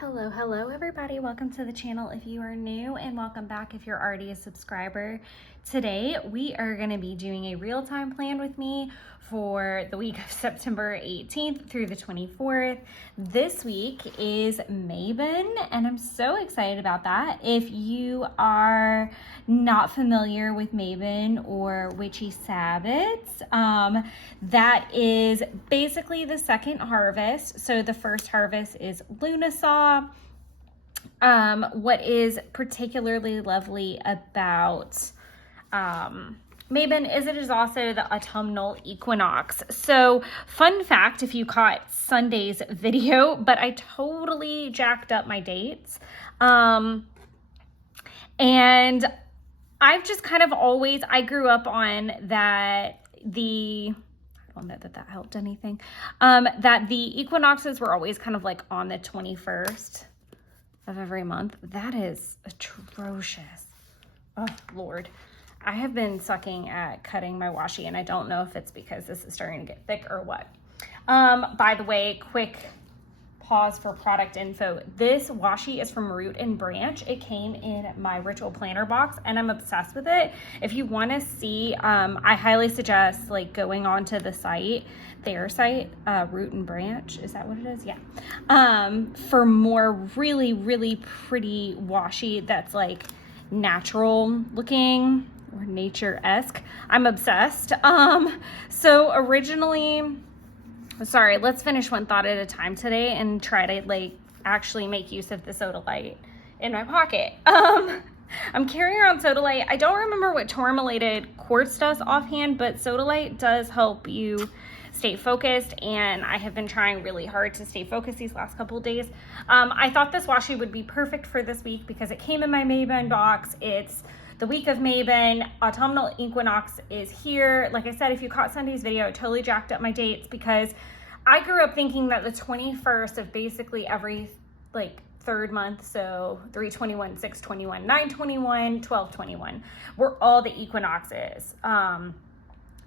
Hello everybody. Welcome to the channel if you are new, and welcome back if you're already a subscriber. Today we are going to be doing a real-time plan with me for the week of September 18th through the 24th. This week is Mabon, and I'm so excited about that. If you are not familiar with Mabon or Witchy Sabbats, that is basically the second harvest. So the first harvest is Lunasaw. What is particularly lovely about Mabon is it is also the autumnal equinox. So fun fact, if you caught Sunday's video, but I totally jacked up my dates. And I've just kind of always, I grew up on that I don't know that helped anything, that the equinoxes were always kind of like on the 21st of every month. That is atrocious. Oh, Lord. I have been sucking at cutting my washi, and I don't know if it's because this is starting to get thick or what. By the way, quick pause for product info. This washi is from Root and Branch. It came in my ritual planner box, and I'm obsessed with it. If you want to see, I highly suggest like going onto the site, their site, Root and Branch. Is that what it is? Yeah. For more really, really pretty washi that's like natural looking or nature-esque. I'm obsessed. So originally, sorry, let's finish one thought at a time today and try to like actually make use of the sodalite in my pocket. I'm carrying around sodalite. I don't remember what tourmalated quartz does offhand, but sodalite does help you stay focused, and I have been trying really hard to stay focused these last couple of days. I thought this washi would be perfect for this week because it came in my Mabon box. It's the week of Mabon. Autumnal equinox is here. Like I said, if you caught Sunday's video, I totally jacked up my dates because I grew up thinking that the 21st of basically every like third month, so 3/21, 6/21, 9/21, 12/21, were all the equinoxes.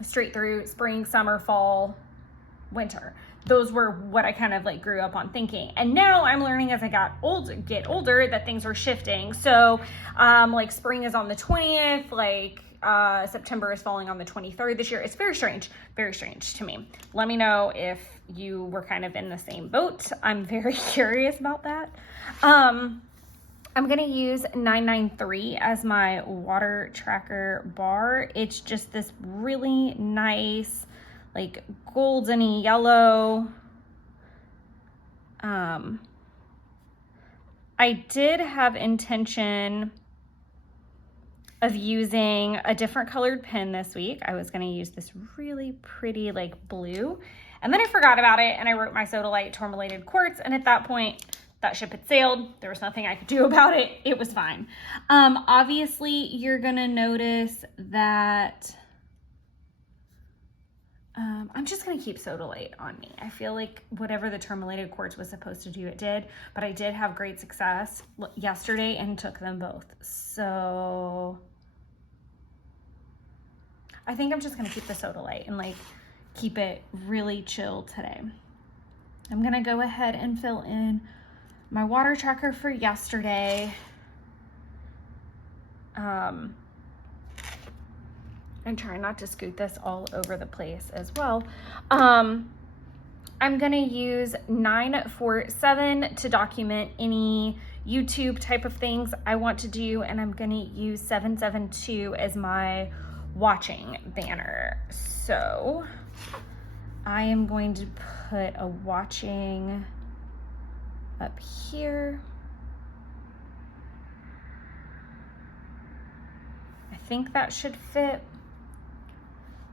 Straight through spring, summer, fall, winter. Those were what I kind of like grew up on thinking. And now I'm learning as I get older that things are shifting. So like spring is on the 20th, like September is falling on the 23rd this year. It's very strange to me. Let me know if you were kind of in the same boat. I'm very curious about that. I'm going to use 993 as my water tracker bar. It's just this really nice, like goldeny yellow. I did have intention of using a different colored pen this week. I was going to use this really pretty like blue, and then I forgot about it and I wrote my sodalite tourmalated quartz, and at that point that ship had sailed. There was nothing I could do about it. It was fine. Obviously, you're gonna notice that I'm just gonna keep sodalite on me. I feel like whatever the tourmalated quartz was supposed to do, it did. But I did have great success yesterday and took them both. So I think I'm just gonna keep the sodalite and like keep it really chill today. I'm gonna go ahead and fill in my water tracker for yesterday. And try not to scoot this all over the place as well. I'm gonna use 947 to document any YouTube type of things I want to do, and I'm gonna use 772 as my watching banner. So I am going to put a watching up here. I think that should fit.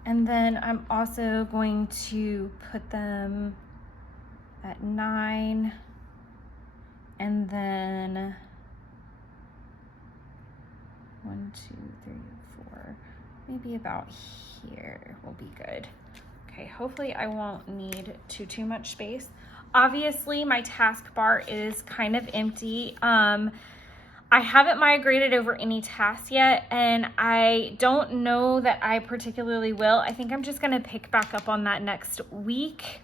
And then I'm also going to put them at 9, and then 1, 2, 3, 4, maybe about here will be good. Okay, hopefully I won't need too much space. Obviously, my taskbar is kind of empty. I haven't migrated over any tasks yet, and I don't know that I particularly will. I think I'm just gonna pick back up on that next week.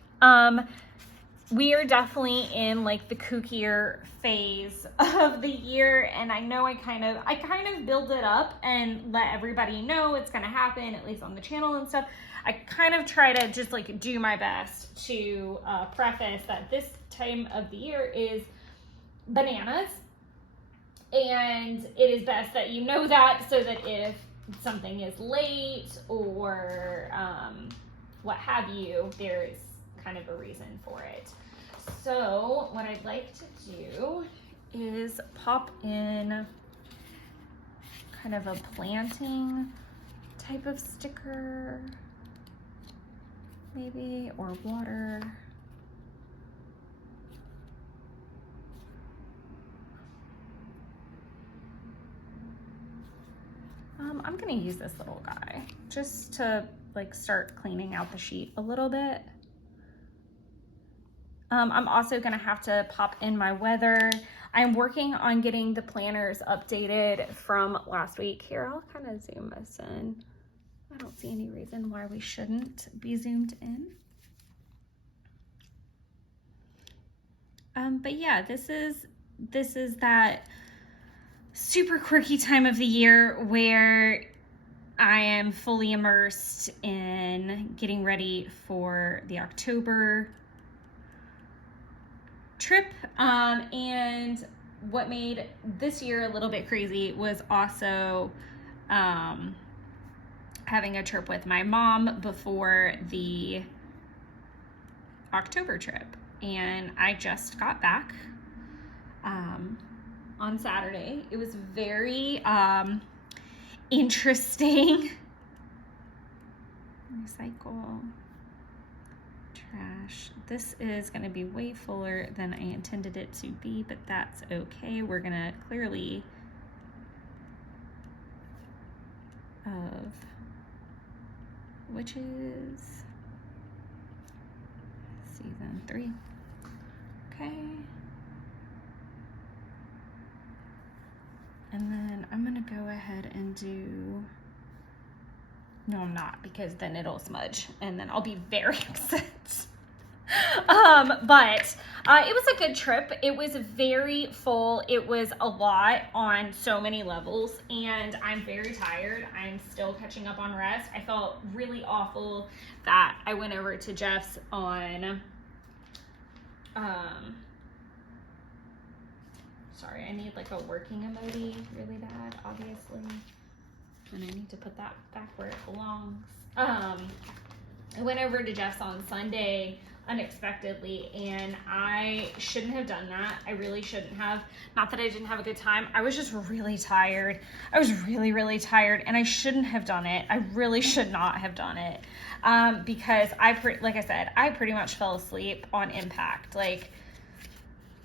we are definitely in like the kookier phase of the year, and I know I kind of build it up and let everybody know it's gonna happen, at least on the channel and stuff. I kind of try to just like do my best to preface that this time of the year is bananas, and it is best that you know that, so that if something is late or what have you, there's kind of a reason for it. So what I'd like to do is pop in kind of a planting type of sticker, maybe, or water. I'm gonna use this little guy just to like start cleaning out the sheet a little bit. I'm also gonna have to pop in my weather. I'm working on getting the planners updated from last week. Here, I'll kind of zoom this in. I don't see any reason why we shouldn't be zoomed in. But yeah, this is that super quirky time of the year where I am fully immersed in getting ready for the October trip. And what made this year a little bit crazy was also having a trip with my mom before the October trip. And I just got back on Saturday. It was very interesting. Recycle. Trash. This is going to be way fuller than I intended it to be, but that's okay. We're going to clearly of witches season 3. Okay. And then I'm going to go ahead and do, no, I'm not, because then it'll smudge and then I'll be very upset. But it was a good trip. It was very full. It was a lot on so many levels, and I'm very tired. I'm still catching up on rest. I felt really awful that I went over to Jeff's on, sorry, I need like a working emoji really bad, obviously. And I need to put that back where it belongs. I went over to Jeff's on Sunday unexpectedly, and I shouldn't have done that. I really shouldn't have. Not that I didn't have a good time. I was just really tired. I was really, really tired, and I shouldn't have done it. I really should not have done it. Because like I said, I pretty much fell asleep on impact. Like,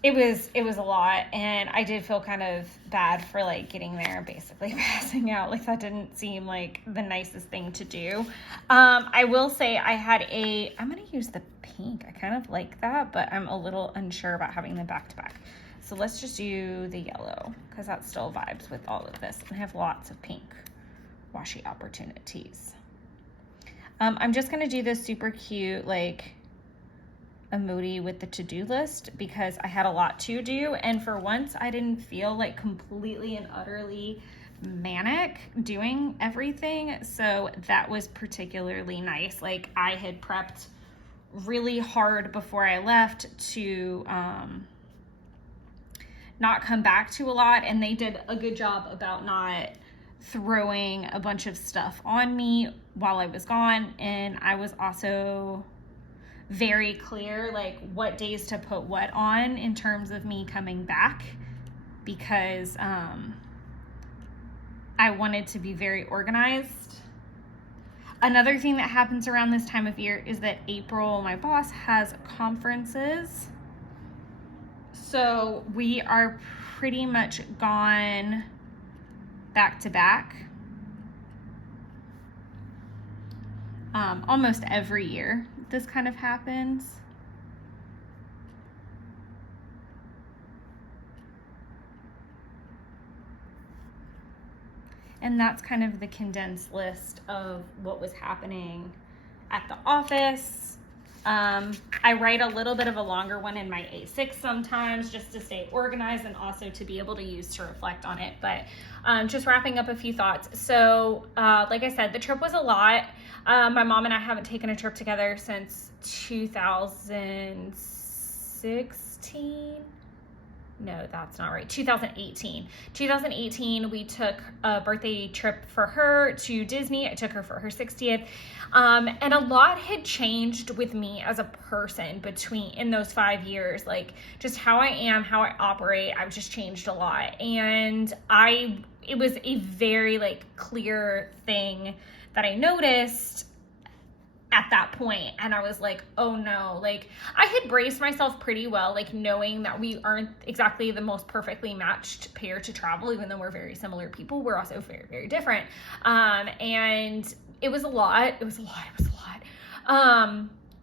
it was a lot, and I did feel kind of bad for like getting there, basically passing out. Like, that didn't seem like the nicest thing to do. I will say I'm gonna use the pink. I kind of like that, but I'm a little unsure about having them back to back. So let's just do the yellow, because that still vibes with all of this. I have lots of pink washi opportunities. I'm just gonna do this super cute like emoji with the to-do list, because I had a lot to do, and for once I didn't feel like completely and utterly manic doing everything, so that was particularly nice. Like, I had prepped really hard before I left to not come back to a lot, and they did a good job about not throwing a bunch of stuff on me while I was gone. And I was also very clear like what days to put what on in terms of me coming back, because I wanted to be very organized. Another thing that happens around this time of year is that April, my boss, has conferences. So we are pretty much gone back to back. Almost every year this kind of happens. And that's kind of the condensed list of what was happening at the office. I write a little bit of a longer one in my A6 sometimes just to stay organized and also to be able to use to reflect on it. But just wrapping up a few thoughts. So like I said, the trip was a lot. My mom and I haven't taken a trip together since 2016. No, that's not right. 2018. 2018, we took a birthday trip for her to Disney. I took her for her 60th. And a lot had changed with me as a person in those 5 years. Like just how I am, how I operate, I've just changed a lot. And it was a very like clear thing that I noticed at that point. And I was like, oh no, like I had braced myself pretty well, like knowing that we aren't exactly the most perfectly matched pair to travel, even though we're very similar people, we're also very, very different. And it was a lot. I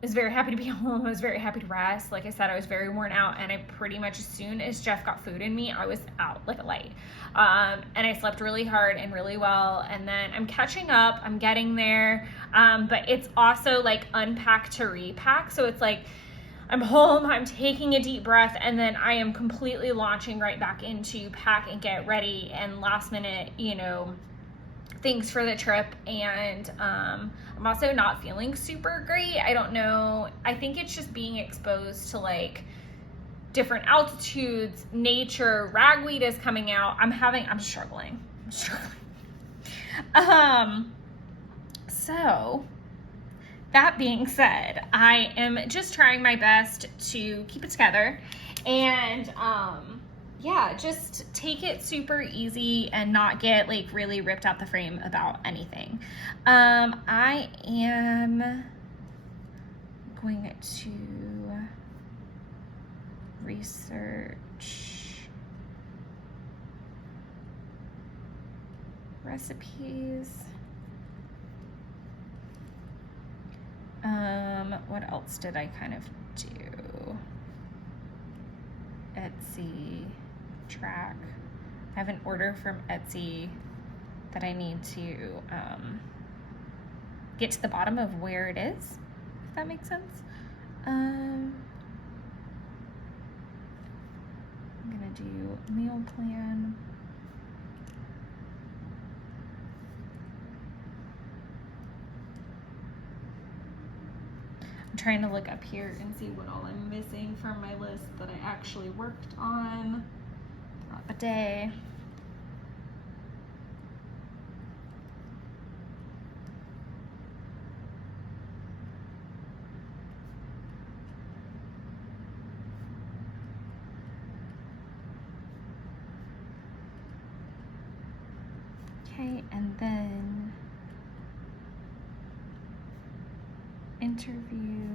was very happy to be home. I was very happy to rest. Like I said, I was very worn out, and I pretty much, as soon as Jeff got food in me, I was out like a light. And I slept really hard and really well. And then I'm catching up. I'm getting there. But it's also like unpack to repack. So it's like I'm home, I'm taking a deep breath, and then I am completely launching right back into pack and get ready and last minute, things for the trip. And I'm also not feeling super great. I don't know. I think it's just being exposed to like different altitudes, nature, ragweed is coming out. I'm struggling. So that being said, I am just trying my best to keep it together and just take it super easy and not get like really ripped out the frame about anything. I am going to research recipes. What else did I kind of do? Etsy track. I have an order from Etsy that I need to get to the bottom of where it is, if that makes sense. I'm gonna do meal plan. I'm trying to look up here and see what all I'm missing from my list that I actually worked on throughout the day. Okay, and then interview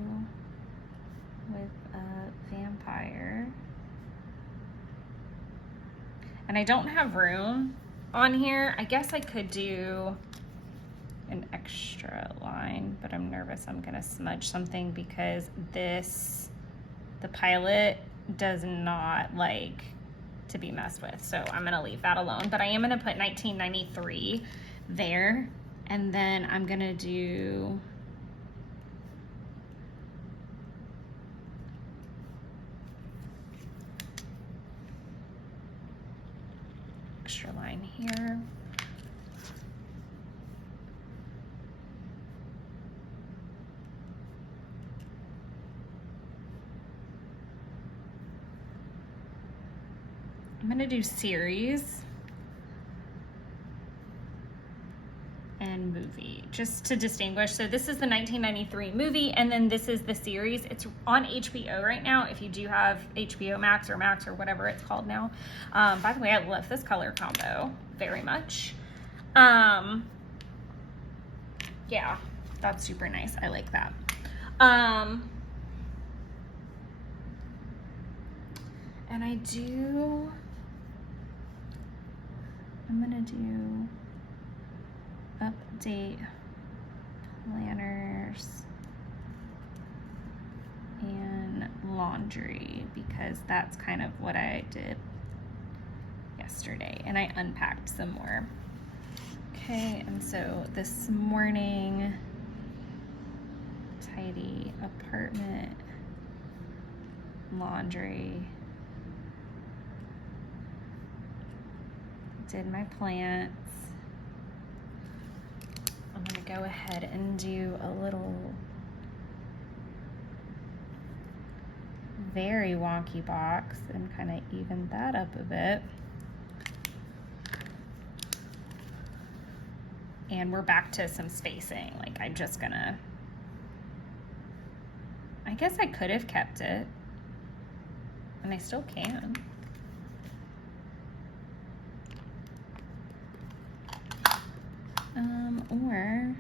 with a vampire. And I don't have room on here. I guess I could do an extra line, but I'm nervous I'm gonna smudge something because the pilot does not like to be messed with. So I'm gonna leave that alone, but I am gonna put 1993 there. And then I'm gonna do extra line here. I'm gonna do series and movie just to distinguish. So this is the 1993 movie, and then this is the series. It's on HBO right now if you do have HBO Max or whatever it's called now. By the way, I love this color combo very much. Yeah, that's super nice. I like that. And I'm gonna do update planners and laundry because that's kind of what I did yesterday, and I unpacked some more. Okay, and so this morning, tidy apartment, laundry. Did my plants. I'm gonna go ahead and do a little very wonky box and kind of even that up a bit. And we're back to some spacing. Like I'm just gonna, I guess I could have kept it, and I still can. Or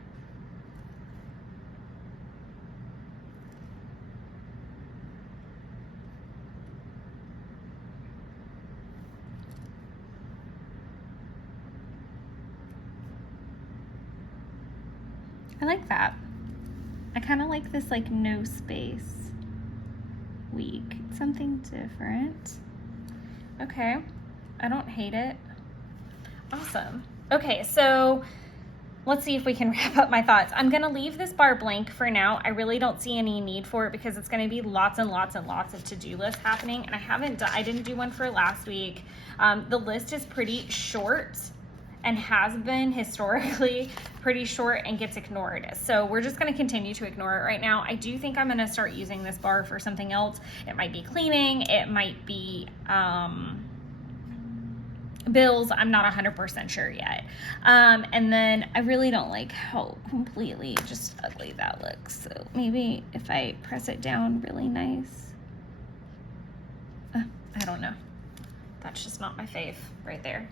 I like that. I kind of like this like no space week. It's something different. Okay, I don't hate it. Awesome. Okay, so let's see if we can wrap up my thoughts. I'm gonna leave this bar blank for now. I really don't see any need for it because it's gonna be lots and lots and lots of to-do lists happening, and I didn't do one for last week. The list is pretty short and has been historically pretty short and gets ignored. So we're just gonna continue to ignore it right now. I do think I'm gonna start using this bar for something else. It might be cleaning, it might be, bills. I'm not 100% sure yet. And then I really don't like how completely just ugly that looks. So maybe if I press it down really nice. I don't know. That's just not my fave right there.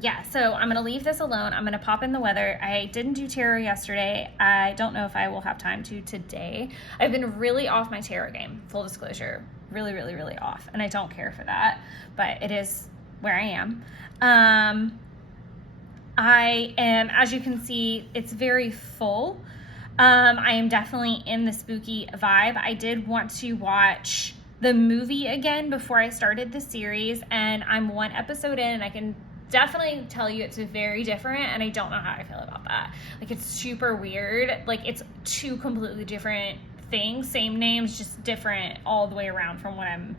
Yeah, so I'm gonna leave this alone. I'm gonna pop in the weather. I didn't do tarot yesterday. I don't know if I will have time to today. I've been really off my tarot game, full disclosure. Really, really, really off. And I don't care for that, but it is where I am. I am, as you can see, it's very full. I am definitely in the spooky vibe. I did want to watch the movie again before I started the series, and I'm one episode in, and I can definitely tell you it's very different, and I don't know how I feel about that. Like, it's super weird. Like, it's two completely different things, same names, just different all the way around from what I'm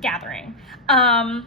gathering. Fun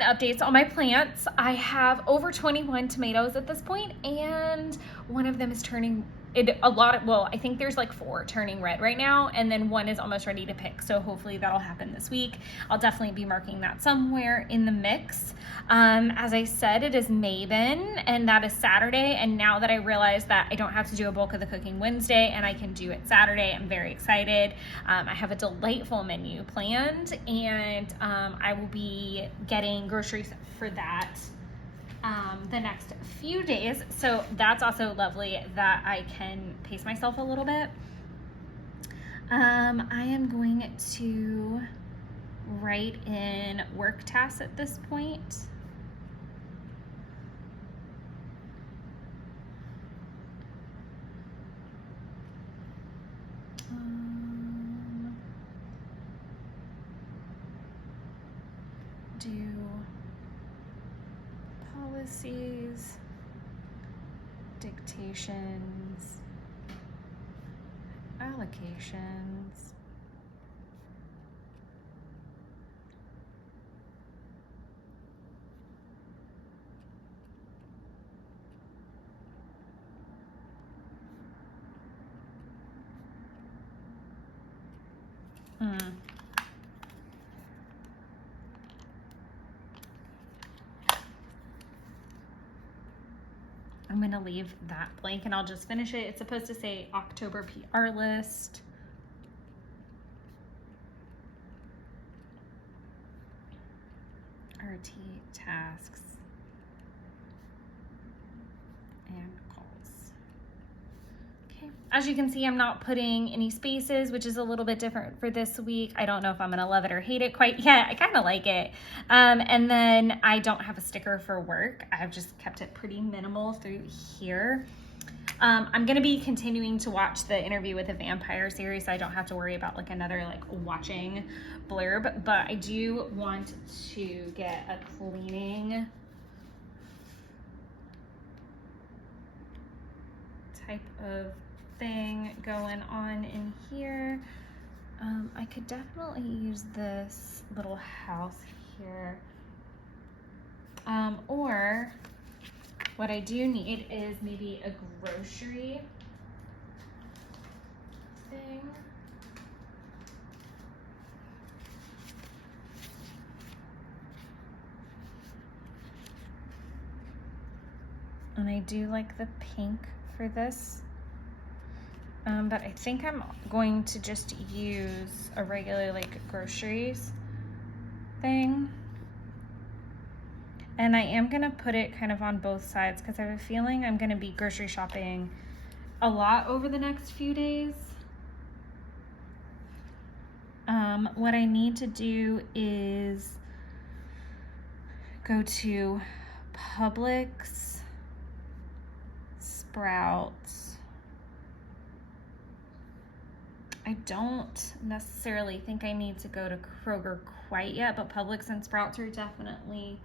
updates on my plants. I have over 21 tomatoes at this point, and one of them is turning I think there's like 4 turning red right now, and then one is almost ready to pick. So hopefully that'll happen this week. I'll definitely be marking that somewhere in the mix. As I said, it is Mabon, and that is Saturday. And now that I realize that I don't have to do a bulk of the cooking Wednesday and I can do it Saturday, I'm very excited. I have a delightful menu planned, and I will be getting groceries for that the next few days. So that's also lovely that I can pace myself a little bit. I am going to write in work tasks at this point. Do policies, dictations, allocations, I'm going to leave that blank and I'll just finish it. It's supposed to say October PR list. RT tasks and calls. Okay. As you can see, I'm not putting any spaces, which is a little bit different for this week. I don't know if I'm going to love it or hate it quite yet. I kind of like it. And then I don't have a sticker for work. I've just kept it pretty minimal through here. I'm going to be continuing to watch the Interview with a Vampire series, so I don't have to worry about like another like watching blurb, but I do want to get a cleaning type of thing going on in here. I could definitely use this little house here. Or what I do need is maybe a grocery thing. And I do like the pink for this. But I think I'm going to just use a regular like groceries thing. And I am gonna put it kind of on both sides because I have a feeling I'm gonna be grocery shopping a lot over the next few days. What I need to do is go to Publix, Sprouts. I don't necessarily think I need to go to Kroger quite yet, but Publix and Sprouts are definitely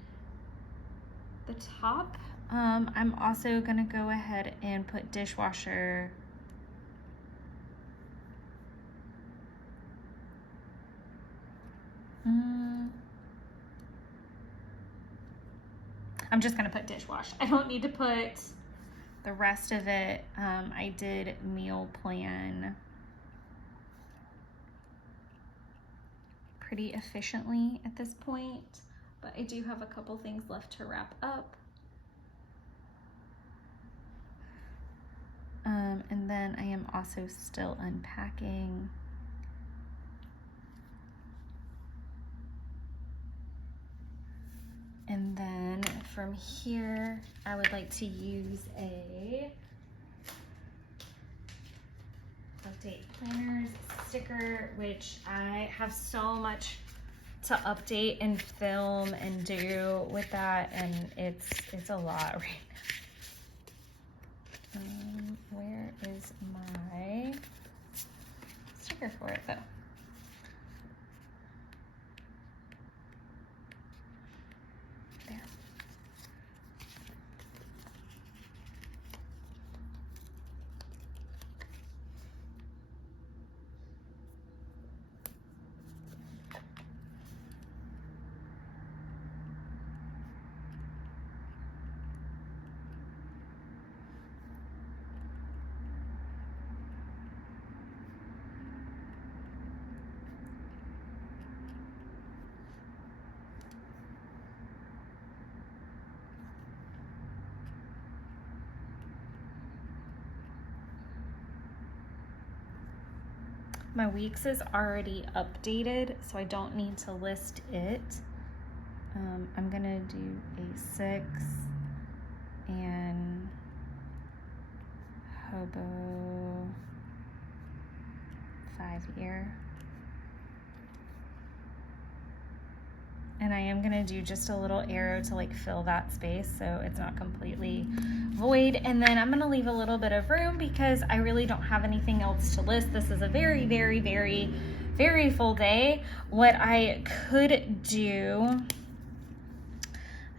the top. I'm also gonna go ahead and put dishwasher. I'm just gonna put dishwash. I don't need to put the rest of it. I did meal plan pretty efficiently at this point, but I do have a couple things left to wrap up. And then I am also still unpacking. And then from here, I would like to use a update planners sticker, which I have so much to update and film and do with that, and it's a lot right now. Where is my sticker for it though? There. My weeks is already updated, so I don't need to list it. I'm gonna do a 6 and hobo 5-year. And I am gonna do just a little arrow to like fill that space so it's not completely void. And then I'm gonna leave a little bit of room because I really don't have anything else to list. This is a very, very, very, very full day. What I could do,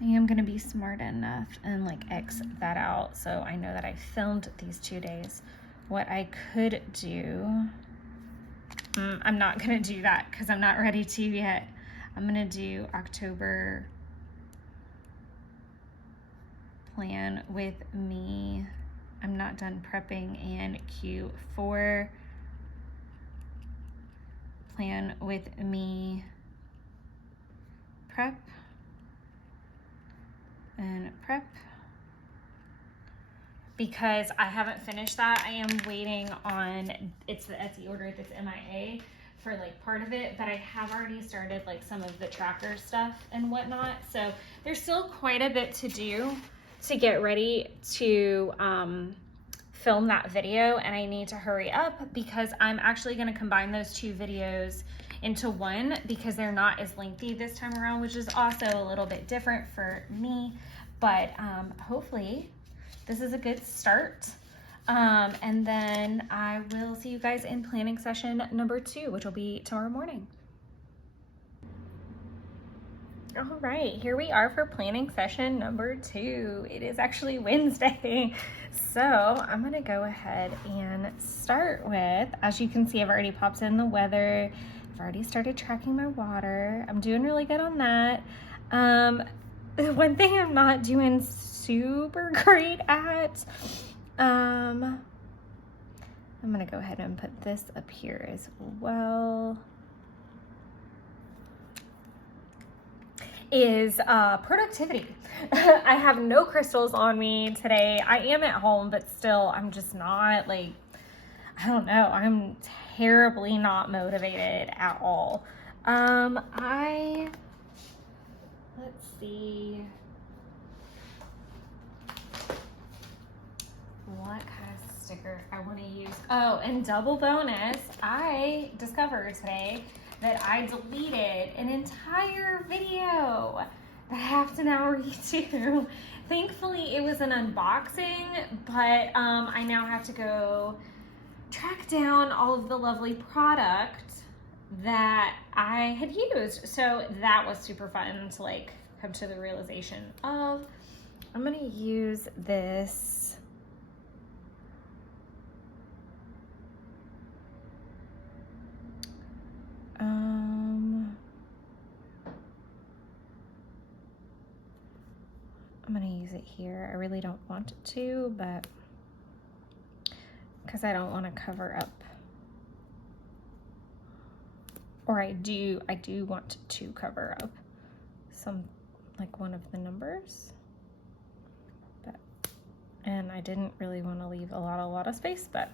I am gonna be smart enough and like X that out so I know that I filmed these 2 days. What I could do, I'm not gonna do that because I'm not ready to yet. I'm gonna do October plan with me. I'm not done prepping, and Q4 plan with me prep and prep. Because I haven't finished that, I am waiting on, it's the Etsy order that's MIA for like part of it, but I have already started like some of the tracker stuff and whatnot. So there's still quite a bit to do to get ready to film that video, and I need to hurry up because I'm actually gonna combine those 2 videos into one because they're not as lengthy this time around, which is also a little bit different for me, but hopefully this is a good start. And then I will see you guys in planning session number 2, which will be tomorrow morning. All right, here we are for planning session number 2. It is actually Wednesday. So I'm gonna go ahead and start with, as you can see, I've already popped in the weather. I've already started tracking my water. I'm doing really good on that. One thing I'm not doing super great at, I'm gonna go ahead and put this up here as well, is productivity. I have no crystals on me today. I am at home, but still, I'm just not like, I don't know, I'm terribly not motivated at all. Let's see. What kind of sticker I want to use. Oh, and double bonus, I discovered today that I deleted an entire video that I have to now redo. Thankfully, it was an unboxing, but I now have to go track down all of the lovely product that I had used. So that was super fun to like come to the realization of. I'm gonna use this I'm gonna use it here. I really don't want it to, but because I don't want to cover up, or I do want to cover up some, like one of the numbers, but, and I didn't really want to leave a lot of space, but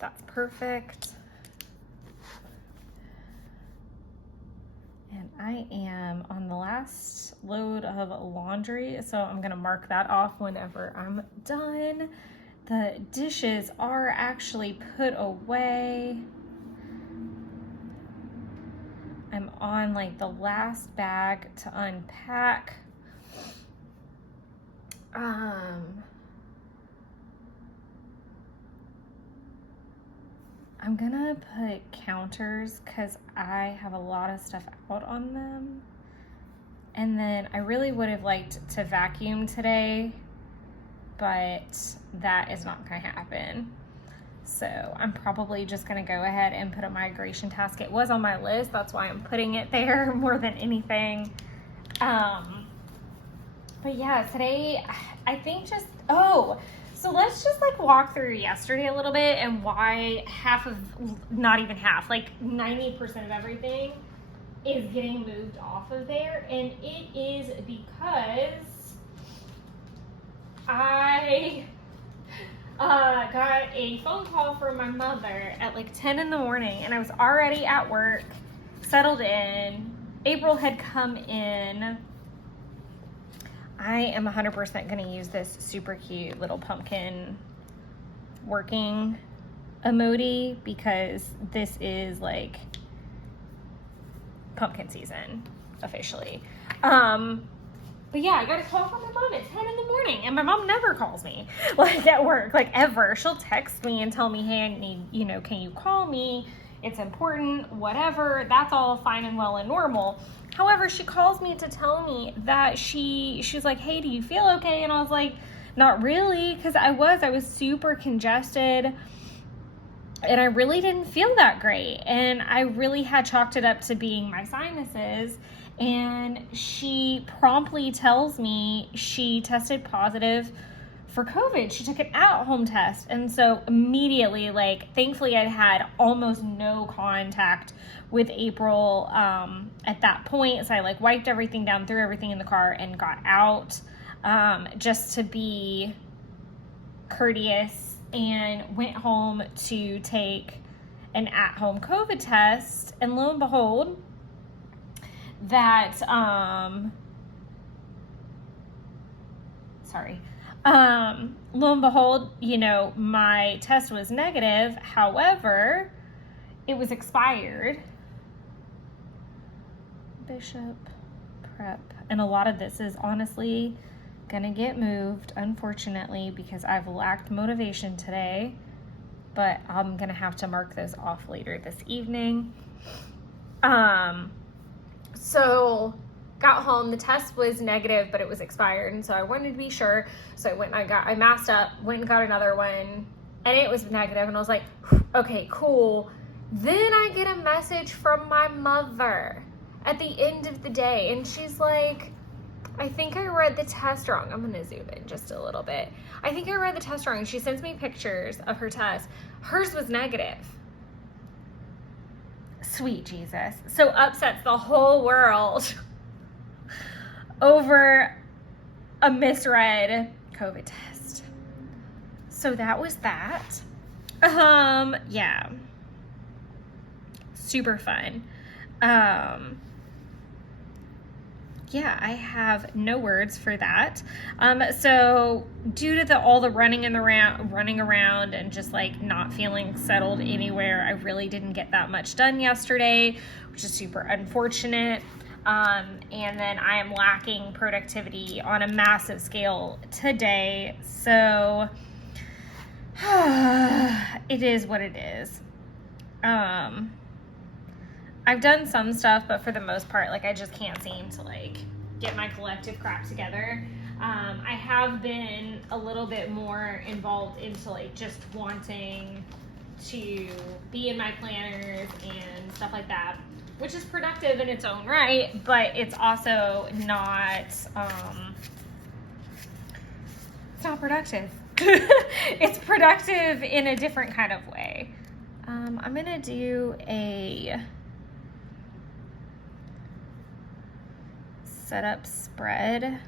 that's perfect. And I am on the last load of laundry, so I'm gonna mark that off whenever I'm done. The dishes are actually put away. I'm on like the last bag to unpack. I'm gonna put counters because I have a lot of stuff out on them. And then I really would have liked to vacuum today, but that is not gonna happen. So I'm probably just gonna go ahead and put a migration task. It was on my list, that's why I'm putting it there more than anything. But yeah, today I think just, so let's just like walk through yesterday a little bit and why not even half, like 90% of everything is getting moved off of there. And it is because I got a phone call from my mother at like 10 in the morning, and I was already at work, settled in. April had come in. I am 100% going to use this super cute little pumpkin working emoji because this is like pumpkin season officially. But yeah, I got a call from my mom at 10 in the morning, and my mom never calls me like at work, like ever. She'll text me and tell me, hey, I need, can you call me? It's important, whatever. That's all fine and well and normal. However, she calls me to tell me that she's like, hey, do you feel okay? And I was like, not really, because I was super congested and I really didn't feel that great. And I really had chalked it up to being my sinuses. And she promptly tells me she tested positive for COVID. She took an at-home test. And so immediately, like, thankfully I had almost no contact with April at that point. So I like wiped everything down, threw everything in the car and got out just to be courteous, and went home to take an at-home COVID test. And lo and behold, that, lo and behold, my test was negative. However, it was expired. Bishop, prep. And a lot of this is honestly gonna get moved, unfortunately, because I've lacked motivation today, but I'm gonna have to mark those off later this evening. So got home, the test was negative, but it was expired, and so I wanted to be sure. So I masked up, went and got another one, and it was negative, and I was like, okay, cool. Then I get a message from my mother at the end of the day, and she's like, I think I read the test wrong. I'm gonna zoom in just a little bit. I think I read the test wrong. She sends me pictures of her test. Hers was negative. Sweet Jesus. So upsets the whole world over a misread COVID test. So that was that. Yeah. Super fun. Yeah, I have no words for that. So due to all the running around and just like not feeling settled anywhere, I really didn't get that much done yesterday, which is super unfortunate. And then I am lacking productivity on a massive scale today. So it is what it is. I've done some stuff, but for the most part, like, I just can't seem to like get my collective crap together. I have been a little bit more involved into like just wanting to be in my planners and stuff like that, which is productive in its own right, but it's also not, it's not productive. It's productive in a different kind of way. I'm gonna do a setup spread.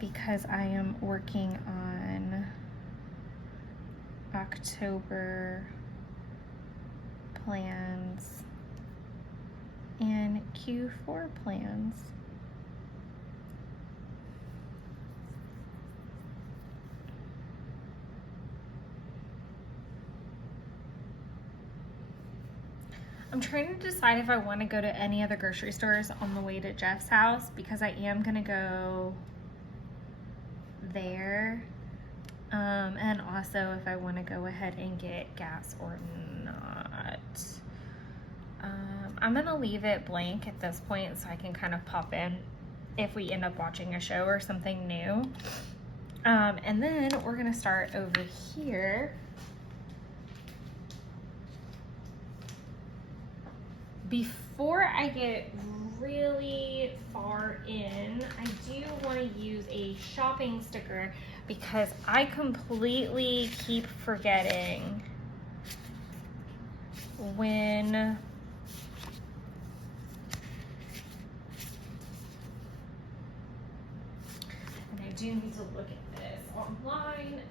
Because I am working on October plans and Q4 plans. I'm trying to decide if I want to go to any other grocery stores on the way to Jeff's house, because I am going to go there. And also if I want to go ahead and get gas or not. I'm going to leave it blank at this point so I can kind of pop in if we end up watching a show or something new. And then we're going to start over here. Before I get really far in, I do want to use a shopping sticker because I completely keep forgetting when and I do need to look at this online.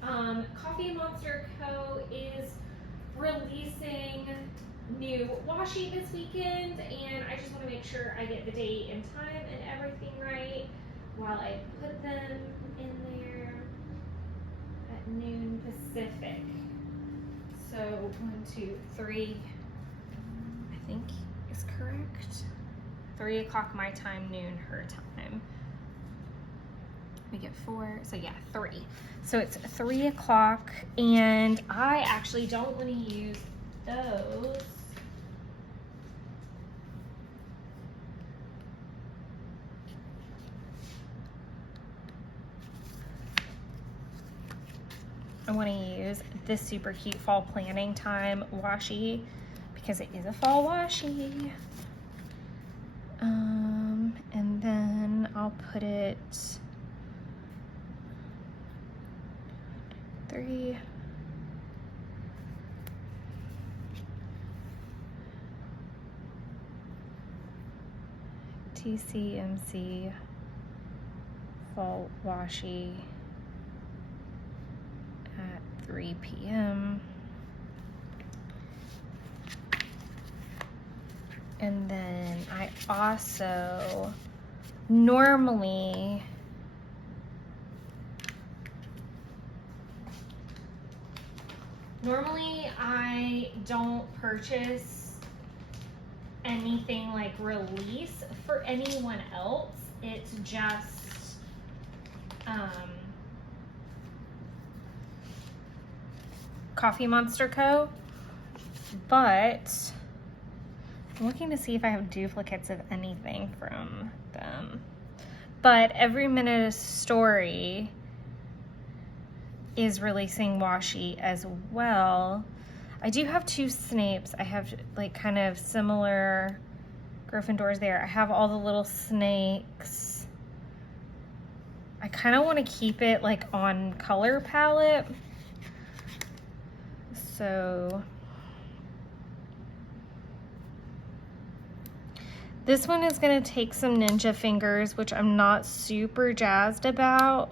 Coffee Monster Co. is releasing new washi this weekend, and I just want to make sure I get the date and time and everything right while I put them in there at noon Pacific. So 1, 2, 3, I think is correct. 3 o'clock my time, noon her time. We get 4, so yeah, 3. So it's 3 o'clock, and I actually don't want to use those. I want to use this super cute fall planning time washi because it is a fall washi. And then I'll put it 3. TCMC fall washi at 3 p.m. And then I also normally I don't purchase anything like release for anyone else. It's just Coffee Monster Co. But I'm looking to see if I have duplicates of anything from them. But Every Minute a Story is releasing washi as well. I do have 2 Snapes. I have like kind of similar Gryffindors there. I have all the little snakes. I kind of want to keep it like on color palette. So this one is going to take some Ninja Fingers, which I'm not super jazzed about.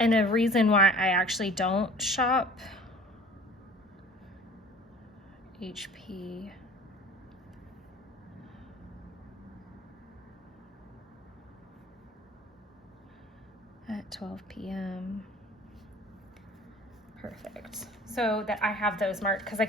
And a reason why I actually don't shop HP. At 12 p.m. Perfect. So that I have those marked, because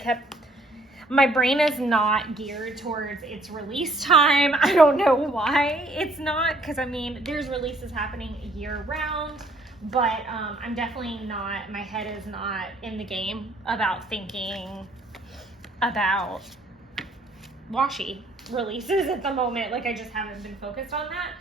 my brain is not geared towards its release time. I don't know why it's not, because I mean, there's releases happening year round, but I'm definitely not, my head is not in the game about thinking about washi releases at the moment. Like, I just haven't been focused on that.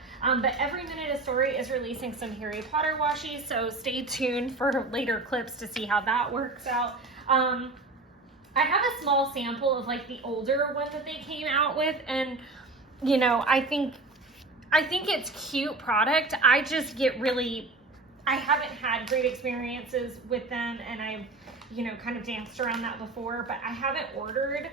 But Every Minute a Story is releasing some Harry Potter washi, so stay tuned for later clips to see how that works out. I have a small sample of like the older one that they came out with, and you know, I think it's cute product. I just I haven't had great experiences with them, and I've, you know, kind of danced around that before, but I haven't ordered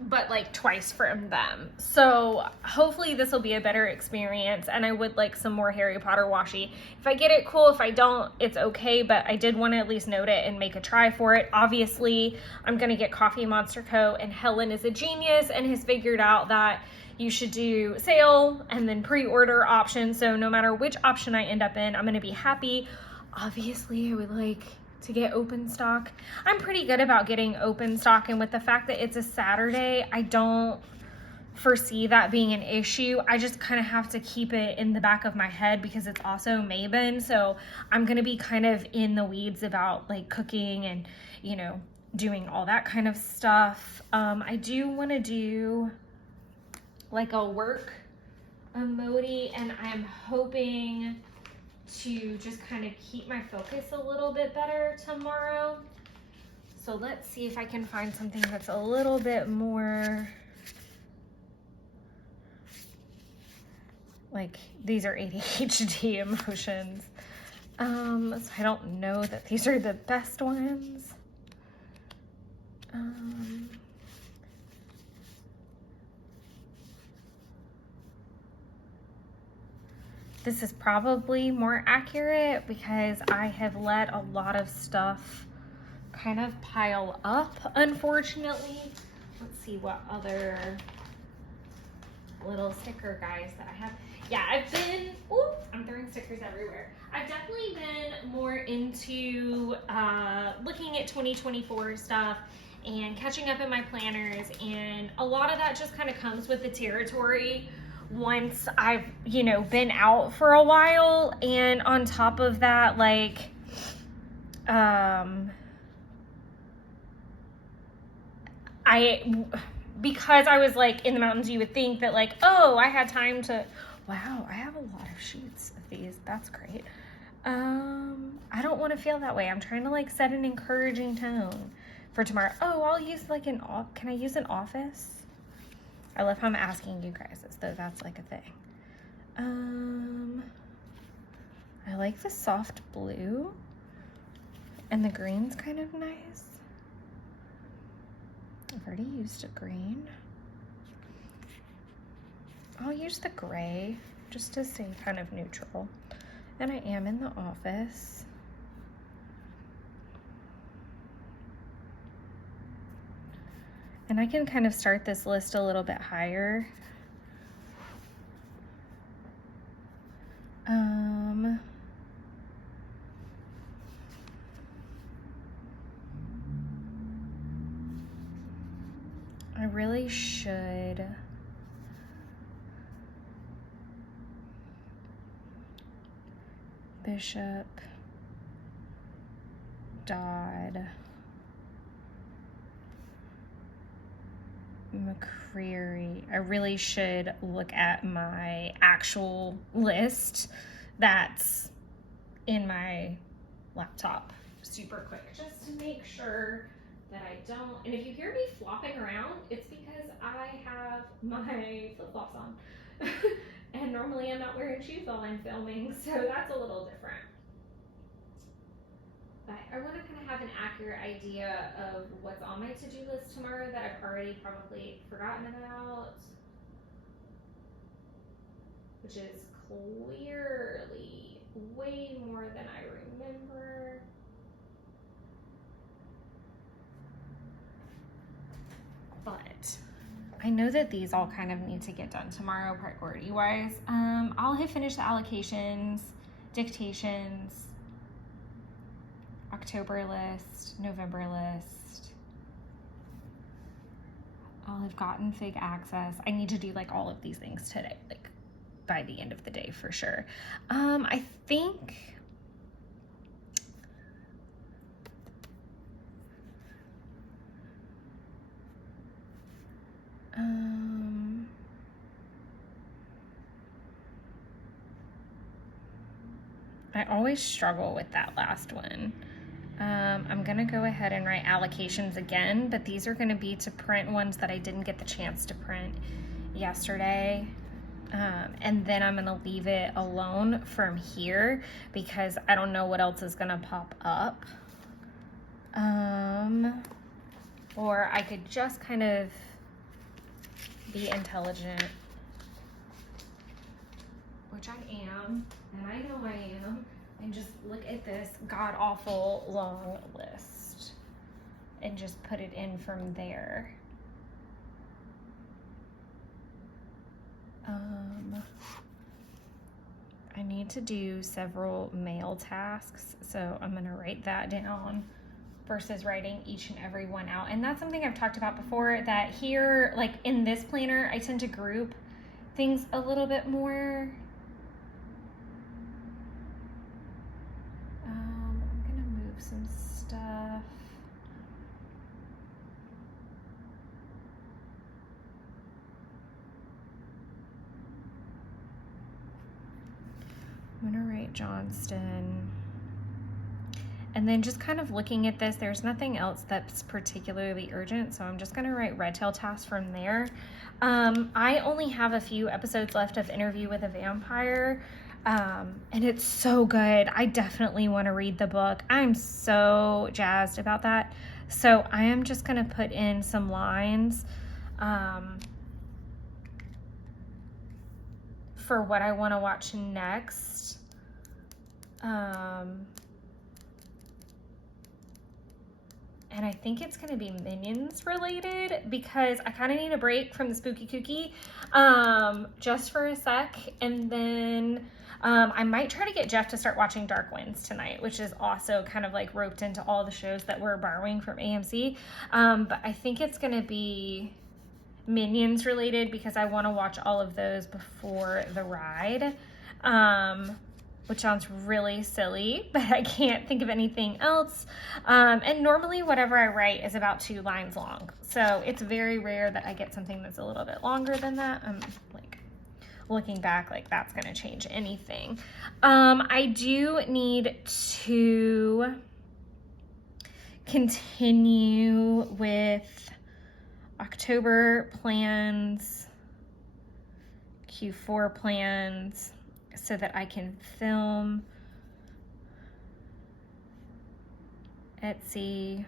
but like twice from them. So hopefully this will be a better experience, and I would like some more Harry Potter washi. If I get it, cool. If I don't, it's okay, but I did want to at least note it and make a try for it. Obviously, I'm going to get Coffee Monster Co., and Helen is a genius and has figured out that you should do sale and then pre-order options. So no matter which option I end up in, I'm going to be happy. Obviously, I would like to get open stock. I'm pretty good about getting open stock, and with the fact that it's a Saturday, I don't foresee that being an issue. I just kind of have to keep it in the back of my head because it's also Mabon, so I'm gonna be kind of in the weeds about like cooking and, you know, doing all that kind of stuff. I do want to do like a work emoji, and I'm hoping to just kind of keep my focus a little bit better tomorrow. So let's see if I can find something that's a little bit more like, these are ADHD emotions. So I don't know that these are the best ones. This is probably more accurate because I have let a lot of stuff kind of pile up, unfortunately. Let's see what other little sticker guys that I have. Yeah, I'm throwing stickers everywhere. I've definitely been more into looking at 2024 stuff and catching up in my planners, and a lot of that just kind of comes with the territory once I've, you know, been out for a while. And on top of that, like, because I was like in the mountains, you would think that like, oh, I had time to, wow, I have a lot of sheets of these. That's great. I don't want to feel that way. I'm trying to like set an encouraging tone for tomorrow. Oh, I'll use like can I use an office? I love how I'm asking you guys as though that's like a thing. I like the soft blue, and the green's kind of nice. I've already used a green. I'll use the gray just to stay kind of neutral. And I am in the office. And I can kind of start this list a little bit higher. I really should Bishop, Dodd, McCreary. I really should look at my actual list that's in my laptop super quick, just to make sure that I don't, and if you hear me flopping around, it's because I have my flip-flops on. And normally I'm not wearing shoes while I'm filming, so that's a little different. But I want to kind of have an accurate idea of what's on my to-do list tomorrow that I've already probably forgotten about, which is clearly way more than I remember. But I know that these all kind of need to get done tomorrow priority-wise. I'll hit finish the allocations, dictations, October list, November list. I'll have gotten Fig access. I need to do like all of these things today, like by the end of the day for sure. I think I always struggle with that last one. I'm gonna go ahead and write allocations again, but these are gonna be to print ones that I didn't get the chance to print yesterday. And then I'm gonna leave it alone from here because I don't know what else is gonna pop up. Or I could just kind of be intelligent, which I am, and I know I am, and just look at this god-awful long list and just put it in from there. I need to do several mail tasks, so I'm gonna write that down versus writing each and every one out. And that's something I've talked about before, that here, like in this planner, I tend to group things a little bit more. I'm gonna move some stuff. I'm gonna write Johnston. And then just kind of looking at this, there's nothing else that's particularly urgent, so I'm just gonna write Red Tail Task from there. I only have a few episodes left of Interview with a Vampire, and it's so good. I definitely wanna read the book. I'm so jazzed about that. So I am just gonna put in some lines for what I wanna watch next. And I think it's gonna be Minions related because I kind of need a break from the spooky kooky just for a sec. And then I might try to get Jeff to start watching Dark Winds tonight, which is also kind of like roped into all the shows that we're borrowing from AMC. But I think it's gonna be Minions related because I wanna watch all of those before the ride. Which sounds really silly, but I can't think of anything else. And normally whatever I write is about 2 lines long. So it's very rare that I get something that's a little bit longer than that. I'm like looking back, like that's gonna change anything. I do need to continue with October plans, Q4 plans, so that I can film, Etsy,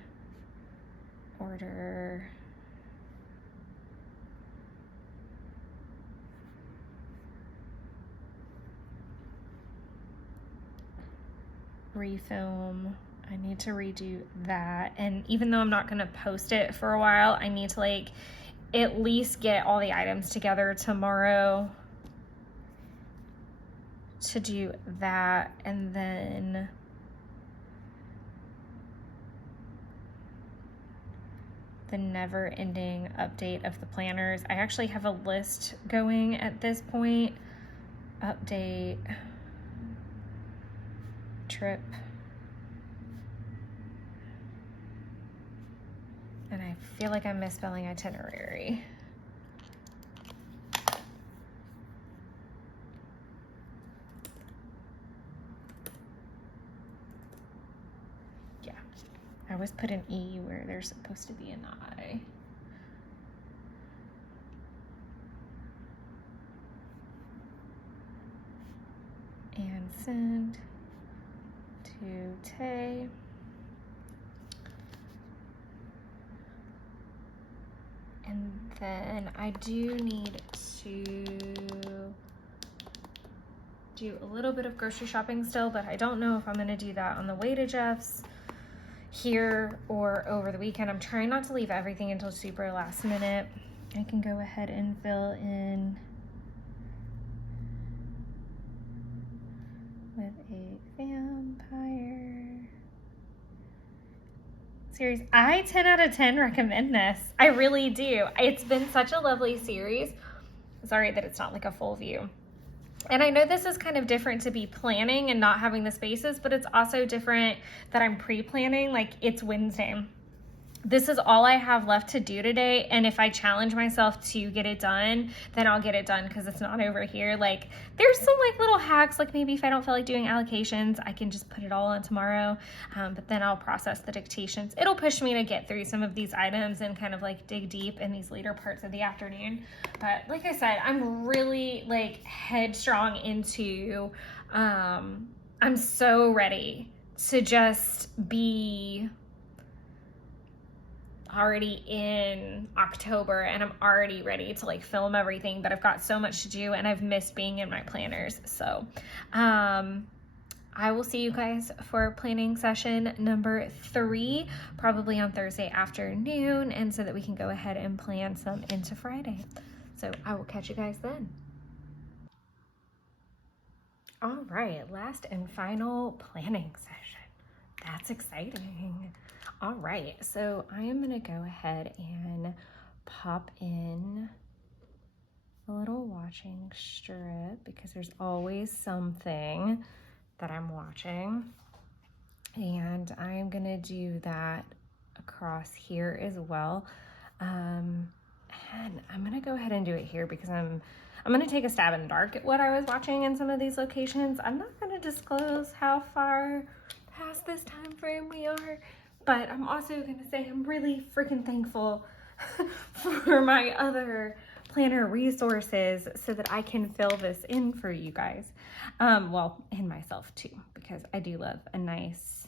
order, refilm. I need to redo that. And even though I'm not gonna post it for a while, I need to like at least get all the items together tomorrow to do that. And then the never-ending update of the planners. I actually have a list going at this point. Update trip. And I feel like I'm misspelling itinerary. Yeah, I always put an E where there's supposed to be an I. And send to Tay. And then I do need to do a little bit of grocery shopping still, but I don't know if I'm gonna do that on the way to Jeff's here or over the weekend. I'm trying not to leave everything until super last minute. I can go ahead and fill in with a vampire series. I 10 out of 10 recommend this. I really do. It's been such a lovely series. Sorry that it's not like a full view. And I know this is kind of different to be planning and not having the spaces, but it's also different that I'm pre-planning. Like, it's Wednesday. This is all I have left to do today, and if I challenge myself to get it done, then I'll get it done because it's not over here. Like, there's some like little hacks, like maybe if I don't feel like doing allocations, I can just put it all on tomorrow, but then I'll process the dictations. It'll push me to get through some of these items and kind of like dig deep in these later parts of the afternoon. But like I said, I'm really like headstrong into, I'm so ready to just be already in October, and I'm already ready to like film everything, but I've got so much to do and I've missed being in my planners. So I will see you guys for planning session number 3, probably on Thursday afternoon, and so that we can go ahead and plan some into Friday. So I will catch you guys then. All right, last and final planning session. That's exciting. All right, so I am gonna go ahead and pop in a little watching strip because there's always something that I'm watching. And I'm gonna do that across here as well. And I'm gonna go ahead and do it here because I'm gonna take a stab in the dark at what I was watching in some of these locations. I'm not gonna disclose how far past this time frame we are, but I'm also gonna say I'm really freaking thankful for my other planner resources so that I can fill this in for you guys. Well, and myself too, because I do love a nice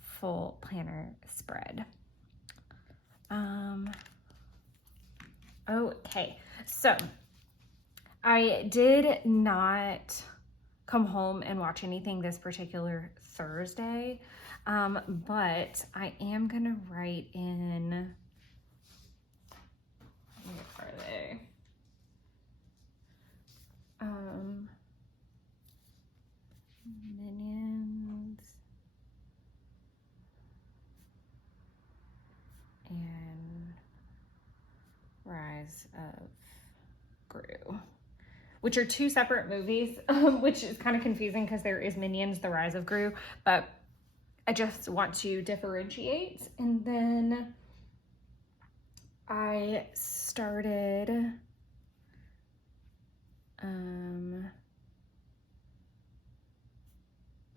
full planner spread. Okay, so I did not come home and watch anything this particular Thursday, but I am gonna write in, where are they? Minions and Rise of Gru, which are 2 separate movies, which is kind of confusing because there is Minions, The Rise of Gru, but I just want to differentiate. And then I started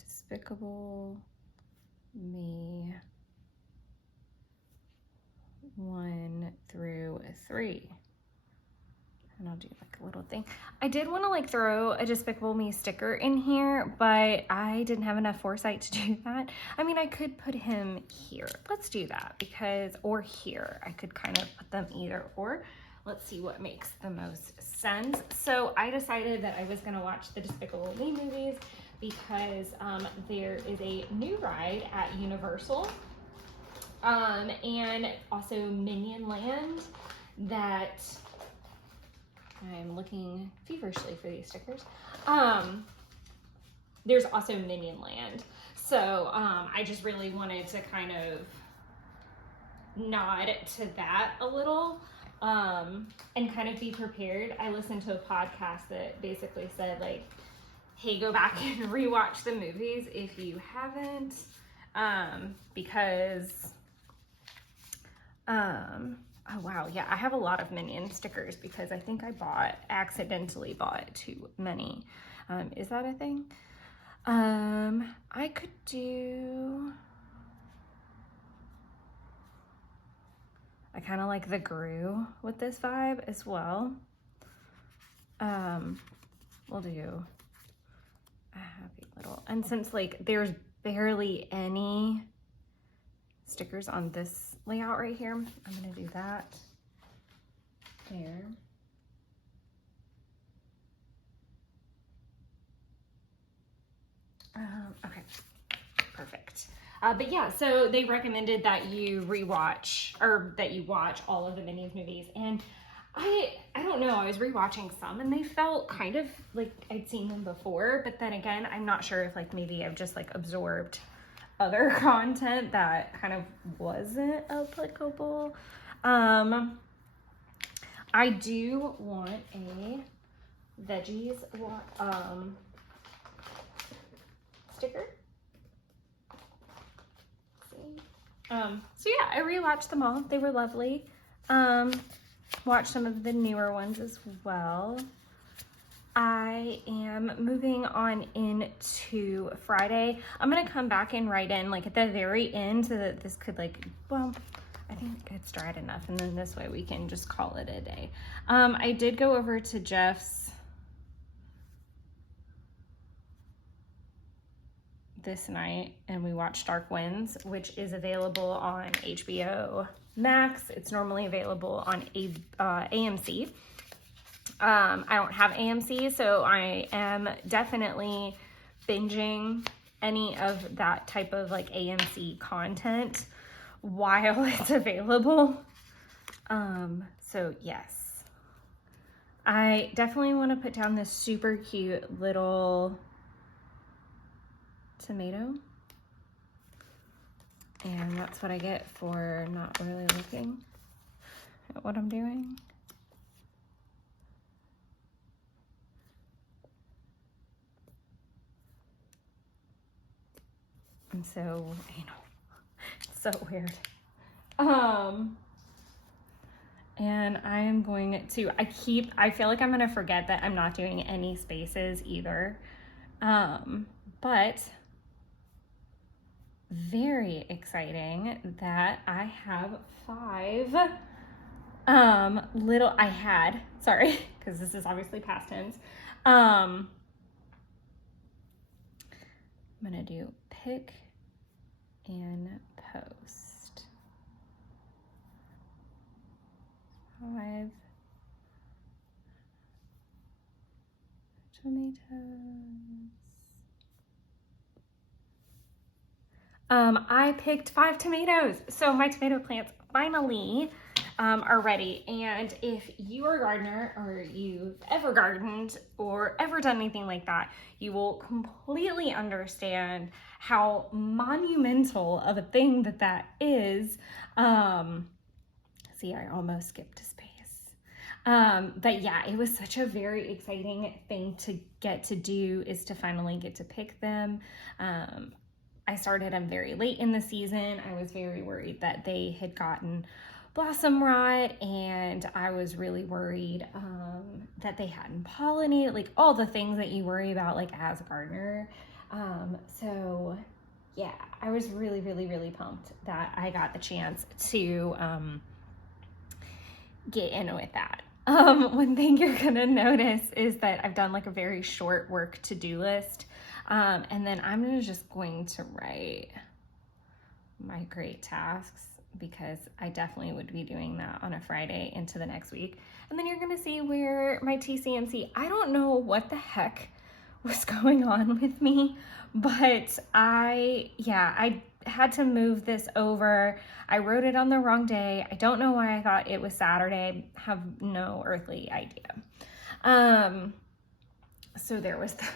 Despicable Me 1 through 3. And I'll do like a little thing. I did want to like throw a Despicable Me sticker in here, but I didn't have enough foresight to do that. I mean, I could put him here. Let's do that because, or here. I could kind of put them either or. Let's see what makes the most sense. So I decided that I was going to watch the Despicable Me movies because there is a new ride at Universal and also Minion Land that I'm looking feverishly for these stickers. There's also Minion Land. So I just really wanted to kind of nod to that a little and kind of be prepared. I listened to a podcast that basically said like, hey, go back and rewatch the movies if you haven't, because, oh wow, yeah, I have a lot of Minion stickers because I think I accidentally bought too many. Is that a thing? I could do, I kind of like the Gru with this vibe as well. We'll do a happy little, and since like there's barely any stickers on this layout right here, I'm gonna do that there. Okay, perfect. But yeah, so they recommended that you rewatch, or that you watch all of the Minions movies, and I don't know, I was rewatching some and they felt kind of like I'd seen them before, but then again, I'm not sure if like maybe I've just like absorbed other content that kind of wasn't applicable. I do want a veggies sticker. So yeah, I rewatched them all. They were lovely. Watched some of the newer ones as well. I am moving on into Friday. I'm gonna come back and write in like at the very end so that this could like, well, I think it's dried enough, and then this way we can just call it a day. I did go over to Jeff's this night and we watched Dark Winds, which is available on HBO Max. It's normally available on AMC. I don't have AMC, so I am definitely binging any of that type of like AMC content while it's available. So yes, I definitely want to put down this super cute little tomato, and that's what I get for not really looking at what I'm doing. And so, you know, it's so weird. And I am going to, I feel like I'm gonna forget that I'm not doing any spaces either. But very exciting that I have 5 sorry, because this is obviously past tense. I'm gonna do pick and post. 5 tomatoes. I picked 5 tomatoes. So my tomato plants finally are ready. And if you are a gardener or you've ever gardened or ever done anything like that, you will completely understand how monumental of a thing that is. See, I almost skipped a space. But yeah, it was such a very exciting thing to get to do, is to finally get to pick them. I started them very late in the season. I was very worried that they had gotten blossom rot, and I was really worried that they hadn't pollinated, like all the things that you worry about like as a gardener. So yeah, I was really, really, really pumped that I got the chance to get in with that. One thing you're gonna notice is that I've done like a very short work to-do list. And then I'm just going to write my great tasks, because I definitely would be doing that on a Friday into the next week. And then you're gonna see where my TCMC, I don't know what the heck was going on with me, but I had to move this over. I wrote it on the wrong day. I don't know why I thought it was Saturday. Have no earthly idea. So there was that.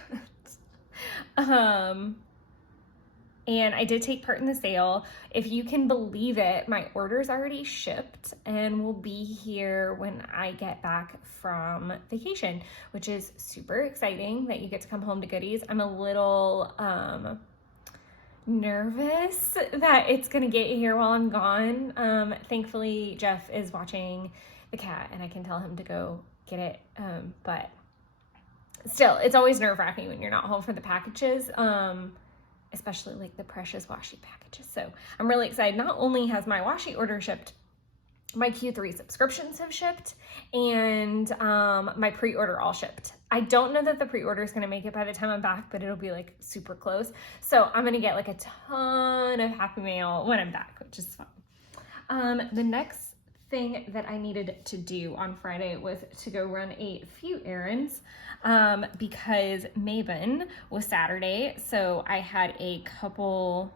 and I did take part in the sale. If you can believe it, my order's already shipped and will be here when I get back from vacation, which is super exciting that you get to come home to goodies. I'm a little nervous that it's gonna get here while I'm gone. Thankfully, Jeff is watching the cat and I can tell him to go get it, but still, it's always nerve-wracking when you're not home for the packages. Especially like the precious washi packages. So I'm really excited. Not only has my washi order shipped, my Q3 subscriptions have shipped, and my pre-order all shipped. I don't know that the pre-order is going to make it by the time I'm back, but it'll be like super close. So I'm going to get like a ton of Happy Mail when I'm back, which is fun. The next thing that I needed to do on Friday was to go run a few errands because Mabon was Saturday, so I had a couple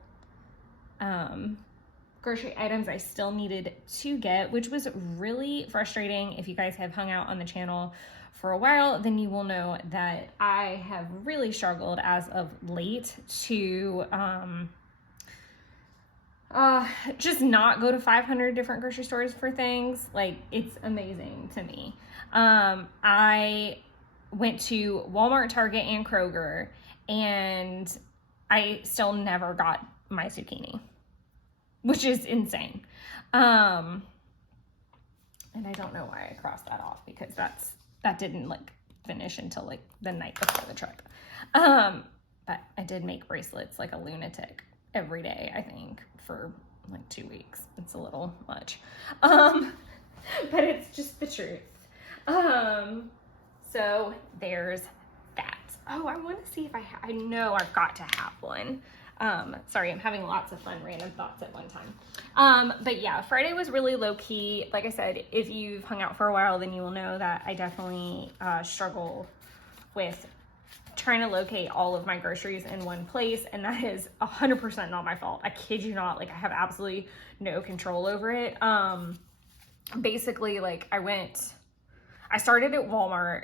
grocery items I still needed to get, which was really frustrating. If you guys have hung out on the channel for a while, then you will know that I have really struggled as of late to just not go to 500 different grocery stores for things. Like, it's amazing to me. I went to Walmart, Target, and Kroger, and I still never got my zucchini, which is insane. And I don't know why I crossed that off, because that didn't like finish until like the night before the trip. But I did make bracelets like a lunatic every day, I think, for like 2 weeks. It's a little much. But it's just the truth. So there's that. Oh, I want to see if I know I've got to have one. Sorry, I'm having lots of fun random thoughts at one time. But yeah, Friday was really low key. Like I said, if you've hung out for a while, then you will know that I definitely struggle with trying to locate all of my groceries in one place, and that is 100% not my fault. I kid you not. Like, I have absolutely no control over it. Basically, like, I started at Walmart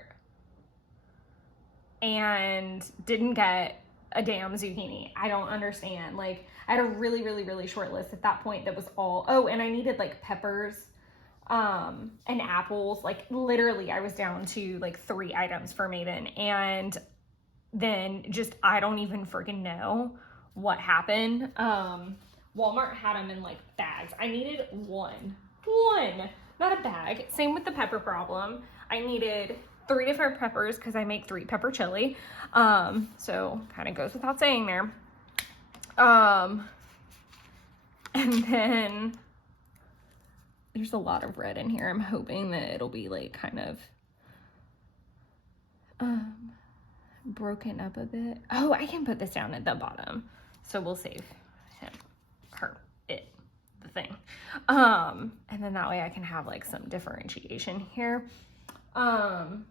and didn't get a damn zucchini. I don't understand. Like, I had a really, really, really short list at that point that was all, oh, and I needed like peppers and apples. Like, literally, I was down to like 3 items for Maven, and then just, I don't even freaking know what happened. Walmart had them in like bags. I needed one, not a bag. Same with the pepper problem. I needed 3 different peppers because I make 3 pepper chili. So kind of goes without saying there. And then there's a lot of red in here. I'm hoping that it'll be like kind of broken up a bit. Oh, I can put this down at the bottom, so we'll save him, her, it, the thing. And then that way I can have like some differentiation here. And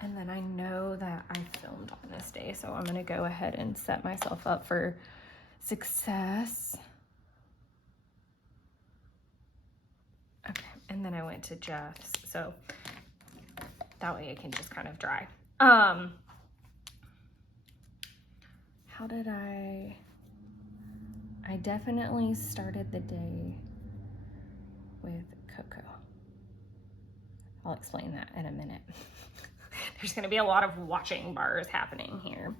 then I know that I filmed on this day, so I'm gonna go ahead and set myself up for success. Okay, and then I went to Jeff's, so that way it can just kind of dry. How did I definitely started the day with Coco. I'll explain that in a minute. There's gonna be a lot of watching bars happening here.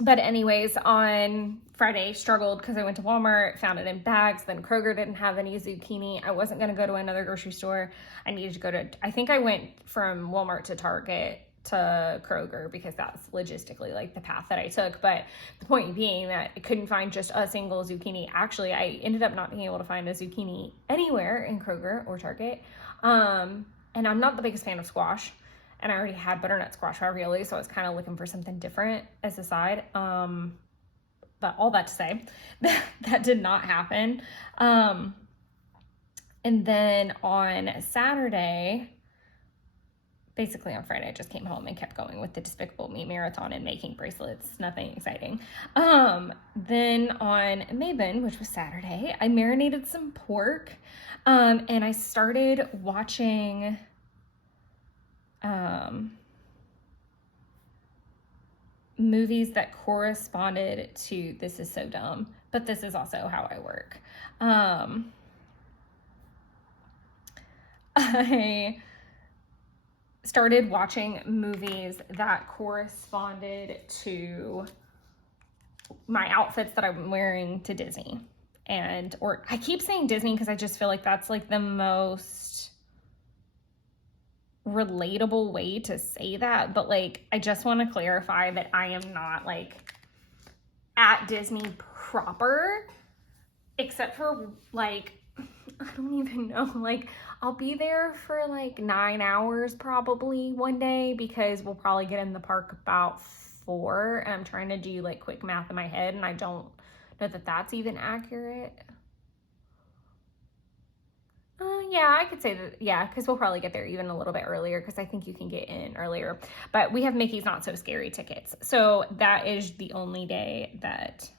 But anyways, on Friday, struggled because I went to Walmart, found it in bags, then Kroger didn't have any zucchini. I wasn't gonna go to another grocery store. I needed to go to, I think I went from Walmart to Target to Kroger because that's logistically like the path that I took. But the point being that I couldn't find just a single zucchini. Actually, I ended up not being able to find a zucchini anywhere in Kroger or Target. And I'm not the biggest fan of squash, and I already had butternut squash ravioli, so I was kind of looking for something different as a side. But all that to say, that did not happen. And then on Saturday, basically on Friday, I just came home and kept going with the Despicable Me marathon and making bracelets. Nothing exciting. Then on Mabon, which was Saturday, I marinated some pork, and I started watching movies that corresponded to, this is so dumb, but this is also how I work. I started watching movies that corresponded to my outfits that I'm wearing to Disney. Or I keep saying Disney because I just feel like that's like the most relatable way to say that. But like, I just want to clarify that I am not like at Disney proper, except for like, I don't even know, like I'll be there for like 9 hours probably one day, because we'll probably get in the park about 4, and I'm trying to do like quick math in my head, and I don't know that that's even accurate. Yeah, I could say that, yeah, because we'll probably get there even a little bit earlier, because I think you can get in earlier. But we have Mickey's Not So Scary tickets. So that is the only day that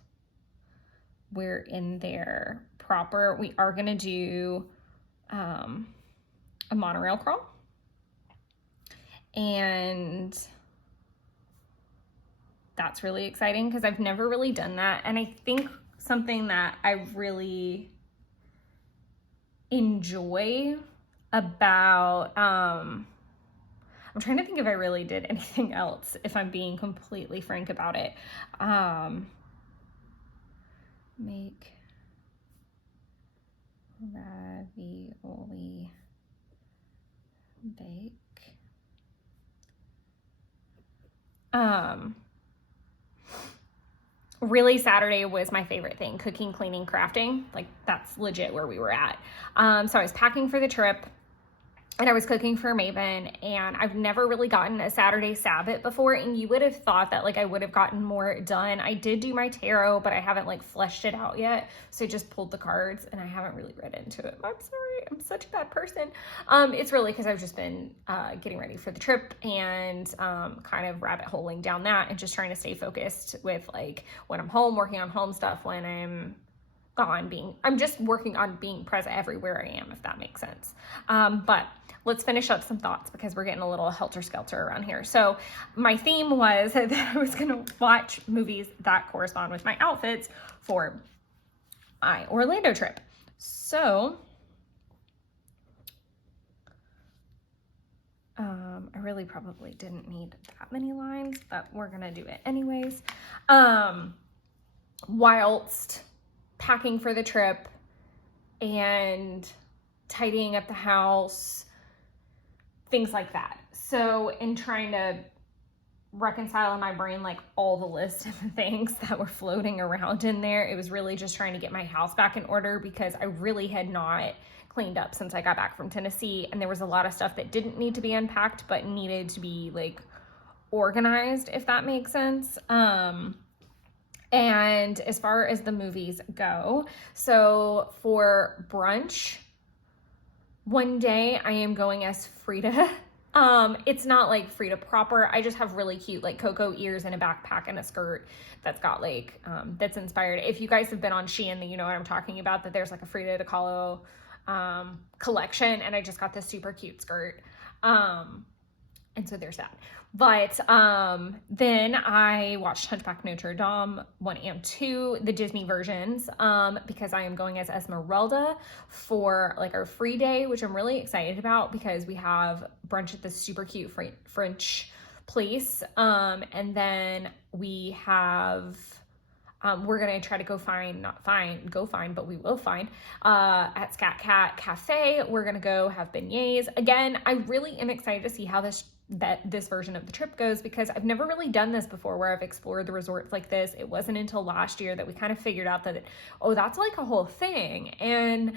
we're in there proper. We are going to do a monorail crawl. And that's really exciting because I've never really done that. And I think something that I really enjoy about, I'm trying to think if I really did anything else, if I'm being completely frank about it. Make ravioli, bake. Really, Saturday was my favorite thing: cooking, cleaning, crafting. Like, that's legit where we were at. So I was packing for the trip, and I was cooking for Maven, and I've never really gotten a Saturday Sabbath before, and you would have thought that like I would have gotten more done. I did do my tarot, but I haven't like fleshed it out yet, so I just pulled the cards, and I haven't really read into it. I'm sorry, I'm such a bad person. It's really because I've just been getting ready for the trip, and kind of rabbit holing down that, and just trying to stay focused with like when I'm home, working on home stuff, when I'm gone, I'm just working on being present everywhere I am, if that makes sense. But let's finish up some thoughts, because we're getting a little helter-skelter around here. So my theme was that I was going to watch movies that correspond with my outfits for my Orlando trip. So I really probably didn't need that many lines, but we're going to do it anyways. Whilst packing for the trip and tidying up the house, things like that. So in trying to reconcile in my brain like all the list of things that were floating around in there, it was really just trying to get my house back in order, because I really had not cleaned up since I got back from Tennessee, and there was a lot of stuff that didn't need to be unpacked but needed to be like organized, if that makes sense. And as far as the movies go, so for brunch, one day I am going as Frida. It's not like Frida proper. I just have really cute like Coco ears and a backpack and a skirt that's got like, that's inspired. If you guys have been on Shein, then you know what I'm talking about, that there's like a Frida Kahlo collection, and I just got this super cute skirt. And so there's that. But then I watched Hunchback Notre Dame 1 and 2, the Disney versions, because I am going as Esmeralda for like our free day, which I'm really excited about, because we have brunch at this super cute French place. And then we have, we're going to try to go find, but we will find, at Scat Cat Cafe. We're going to go have beignets. Again, I really am excited to see how this version of the trip goes, because I've never really done this before where I've explored the resorts like this. It wasn't until last year that we kind of figured out that, oh, that's like a whole thing. And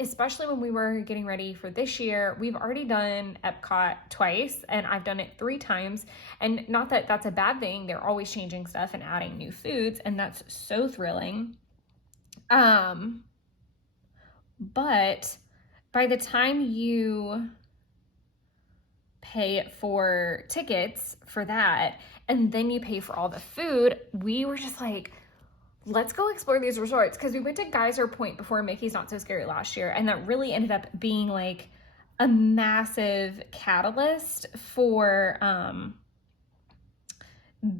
especially when we were getting ready for this year, we've already done Epcot twice, and I've done it 3 times. And not that that's a bad thing. They're always changing stuff and adding new foods, and that's so thrilling. But by the time you pay for tickets for that, and then you pay for all the food, we were just like, let's go explore these resorts, because we went to Geyser Point before Mickey's Not So Scary last year, and that really ended up being like a massive catalyst for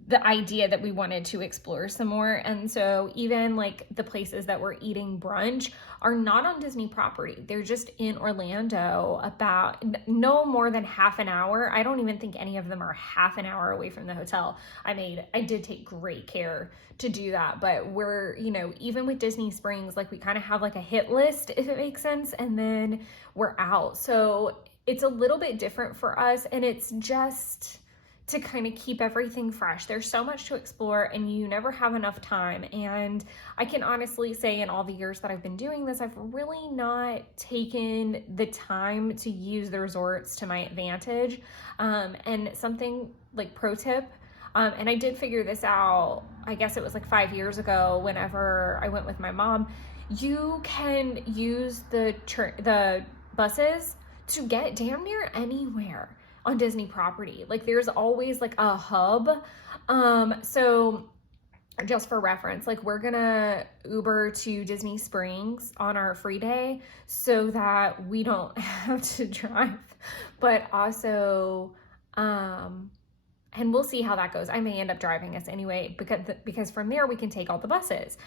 the idea that we wanted to explore some more. And so even like the places that we're eating brunch are not on Disney property. They're just in Orlando, about no more than half an hour. I don't even think any of them are half an hour away from the hotel. I did take great care to do that, but we're, you know, even with Disney Springs, like we kind of have like a hit list, if it makes sense, and then we're out. So it's a little bit different for us, and it's just to kind of keep everything fresh. There's so much to explore and you never have enough time. And I can honestly say in all the years that I've been doing this, I've really not taken the time to use the resorts to my advantage. And something like pro tip, and I did figure this out, I guess it was like 5 years ago, whenever I went with my mom, you can use the buses to get damn near anywhere on Disney property. Like there's always like a hub. So just for reference, like we're gonna Uber to Disney Springs on our free day so that we don't have to drive, but also, and we'll see how that goes. I may end up driving us anyway, because from there we can take all the buses.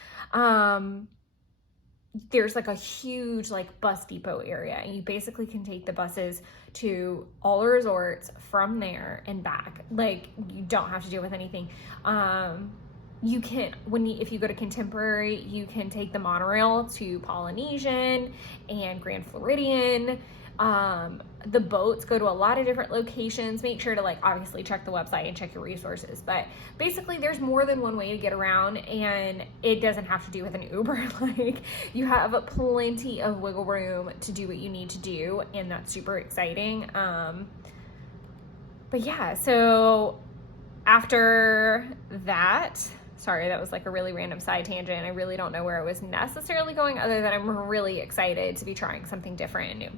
There's like a huge like bus depot area, and you basically can take the buses to all the resorts from there and back. Like you don't have to deal with anything. You can, if you go to Contemporary, you can take the monorail to Polynesian and Grand Floridian. The boats go to a lot of different locations. Make sure to like obviously check the website and check your resources, but basically there's more than one way to get around, and it doesn't have to do with an Uber. Like you have plenty of wiggle room to do what you need to do, and that's super exciting. But yeah, so after that, sorry, that was like a really random side tangent. I really don't know where I was necessarily going, other than I'm really excited to be trying something different and new.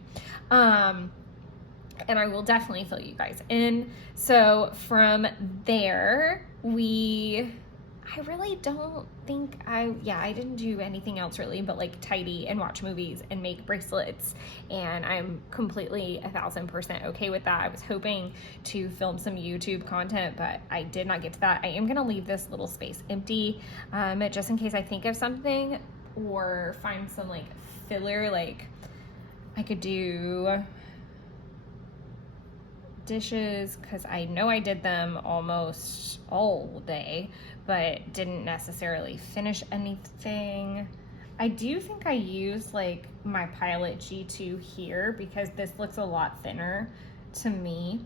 And I will definitely fill you guys in. So from there, I really don't think I didn't do anything else really but like tidy and watch movies and make bracelets, and I'm completely 1000% okay with that. I was hoping to film some YouTube content, but I did not get to that. I am gonna leave this little space empty, just in case I think of something or find some like filler. Like I could do dishes, because I know I did them almost all day but didn't necessarily finish anything. I do think I used like my Pilot G2 here because this looks a lot thinner to me.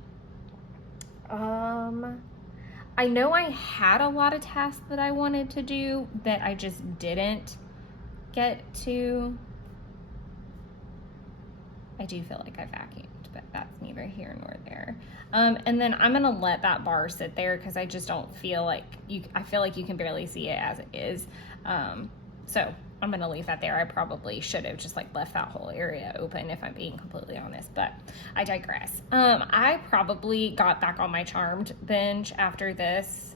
I know I had a lot of tasks that I wanted to do that I just didn't get to. I do feel like I vacuumed, but that's neither here nor there. And then I'm gonna let that bar sit there because I just don't feel like I feel like you can barely see it as it is. So I'm gonna leave that there. I probably should have just like left that whole area open if I'm being completely honest, but I digress. I probably got back on my Charmed binge after this.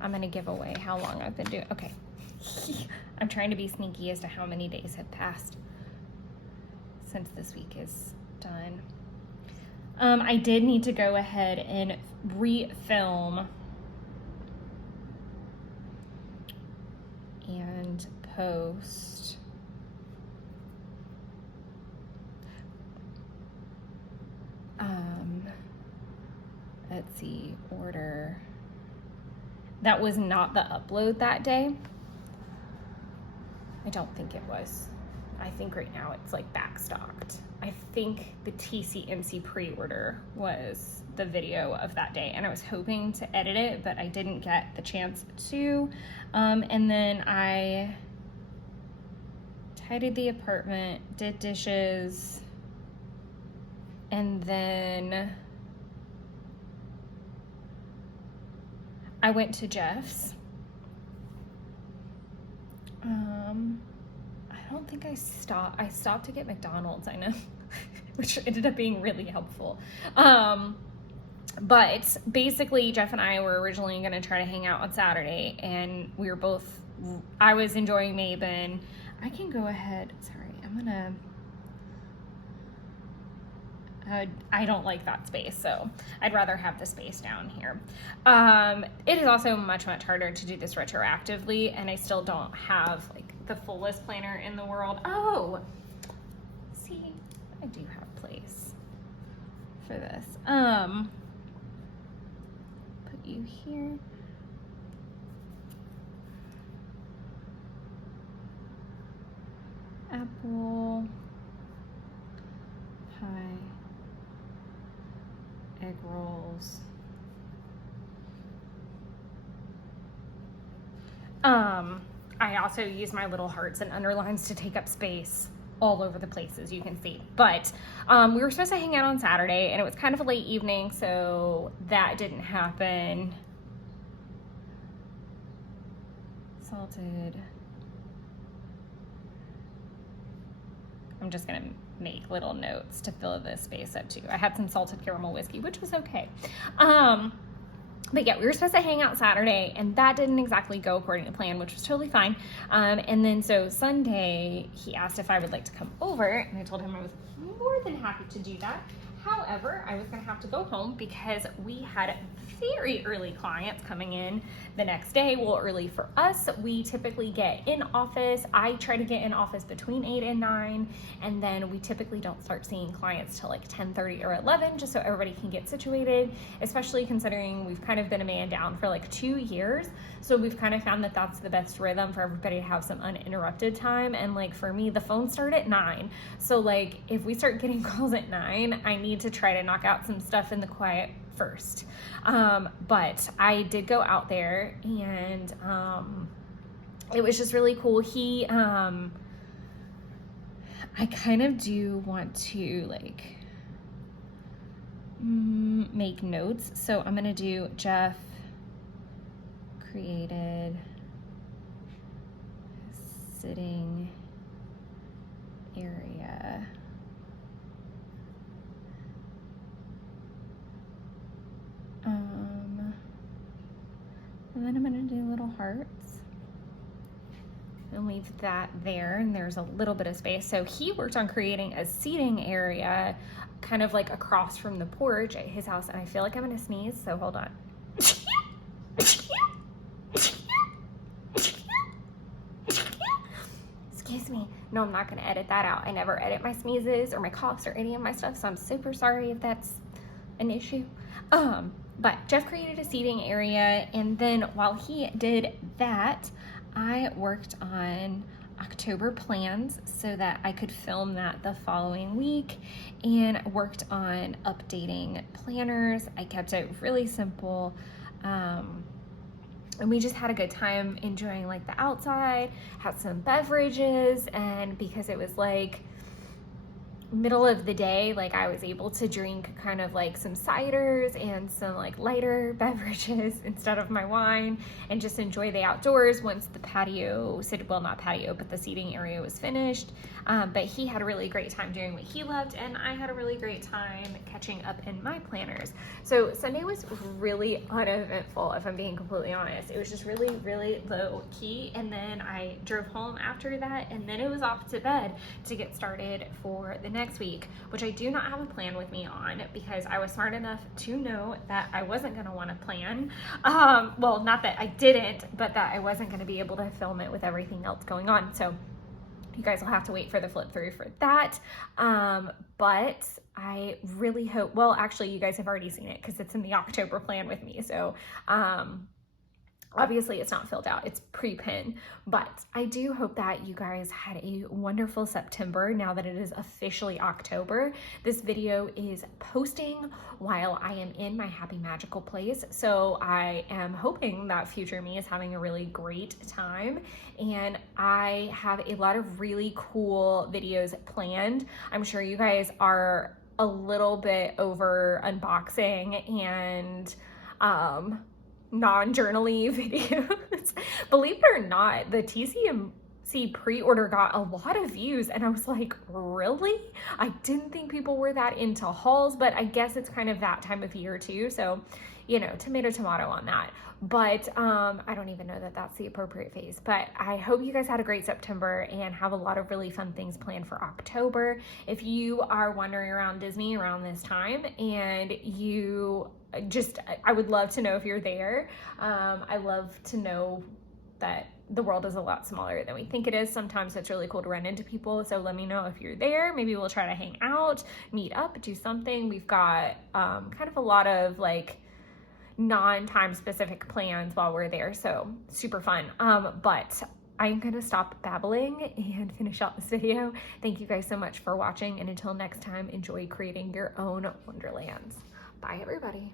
I'm gonna give away how long I've been doing. Okay. I'm trying to be sneaky as to how many days have passed since this week is done. I did need to go ahead and refilm and post let's see, order. That was not the upload that day. I don't think it was. I think right now it's like backstocked. I think the TCMC pre-order was the video of that day, and I was hoping to edit it, but I didn't get the chance to. And then I tidied the apartment, did dishes, and then I went to Jeff's. I don't think I stopped to get McDonald's, I know, which ended up being really helpful. But basically Jeff and I were originally going to try to hang out on Saturday, and we were both, I was enjoying Mabon. I can go ahead, sorry, I don't like that space, so I'd rather have the space down here. It is also much harder to do this retroactively, and I still don't have like the fullest planner in the world. Oh, see, I do have place for this. Put you here. Apple pie, egg rolls. I also use my little hearts and underlines to take up space all over the place, as you can see. But we were supposed to hang out on Saturday, and it was kind of a late evening, so that didn't happen. Salted. I'm just gonna make little notes to fill this space up too. I had some salted caramel whiskey, which was okay. But yeah, we were supposed to hang out Saturday, and that didn't exactly go according to plan, which was totally fine. And then so Sunday, he asked if I would like to come over, and I told him I was more than happy to do that. However, I was gonna have to go home because we had very early clients coming in the next day. Well, early for us. We typically get in office. I try to get in office between 8 and 9, and then we typically don't start seeing clients till like 10:30 or 11, just so everybody can get situated, especially considering we've kind of been a man down for like 2 years. So we've kind of found that that's the best rhythm for everybody to have some uninterrupted time. And like for me, the phones start at 9. So like if we start getting calls at 9, I need to try to knock out some stuff in the quiet first. But I did go out there, and it was just really cool. I kind of do want to like make notes. So I'm gonna do Jeff created sitting area. And then I'm gonna do little hearts and leave that there, and there's a little bit of space. So he worked on creating a seating area kind of like across from the porch at his house, and I feel like I'm gonna sneeze, so hold on. Excuse me. No, I'm not gonna edit that out. I never edit my sneezes or my coughs or any of my stuff, so I'm super sorry if that's an issue. But Jeff created a seating area, and then while he did that, I worked on October plans so that I could film that the following week, and worked on updating planners. I kept it really simple, and we just had a good time enjoying like the outside, had some beverages, and because it was like middle of the day, like I was able to drink kind of like some ciders and some like lighter beverages instead of my wine, and just enjoy the outdoors once the patio, well, not patio, but the seating area was finished. But he had a really great time doing what he loved, and I had a really great time catching up in my planners. So Sunday was really uneventful, if I'm being completely honest. It was just really, really low key, and then I drove home after that, and then it was off to bed to get started for the next week, which I do not have a plan with me on, because I was smart enough to know that I wasn't going to want to plan. Well, not that I didn't, but that I wasn't going to be able to film it with everything else going on. So you guys will have to wait for the flip through for that. But I really hope, well, actually you guys have already seen it because it's in the October plan with me. So, obviously it's not filled out, it's pre-pin, but I do hope that you guys had a wonderful September now that it is officially October. This video is posting while I am in my happy magical place, so I am hoping that future me is having a really great time, and I have a lot of really cool videos planned. I'm sure you guys are a little bit over unboxing and non-journal-y videos. Believe it or not, the TCMC pre-order got a lot of views, and I was like, really? I didn't think people were that into hauls, but I guess it's kind of that time of year too. So you know, tomato on that. But I don't even know that that's the appropriate phase. But I hope you guys had a great September and have a lot of really fun things planned for October. If you are wandering around Disney around this time and you just, I would love to know if you're there. I love to know that the world is a lot smaller than we think it is. Sometimes it's really cool to run into people. So let me know if you're there. Maybe we'll try to hang out, meet up, do something. We've got kind of a lot of like non-time specific plans while we're there. So super fun. But I'm going to stop babbling and finish out this video. Thank you guys so much for watching. And until next time, enjoy creating your own wonderlands. Bye, everybody.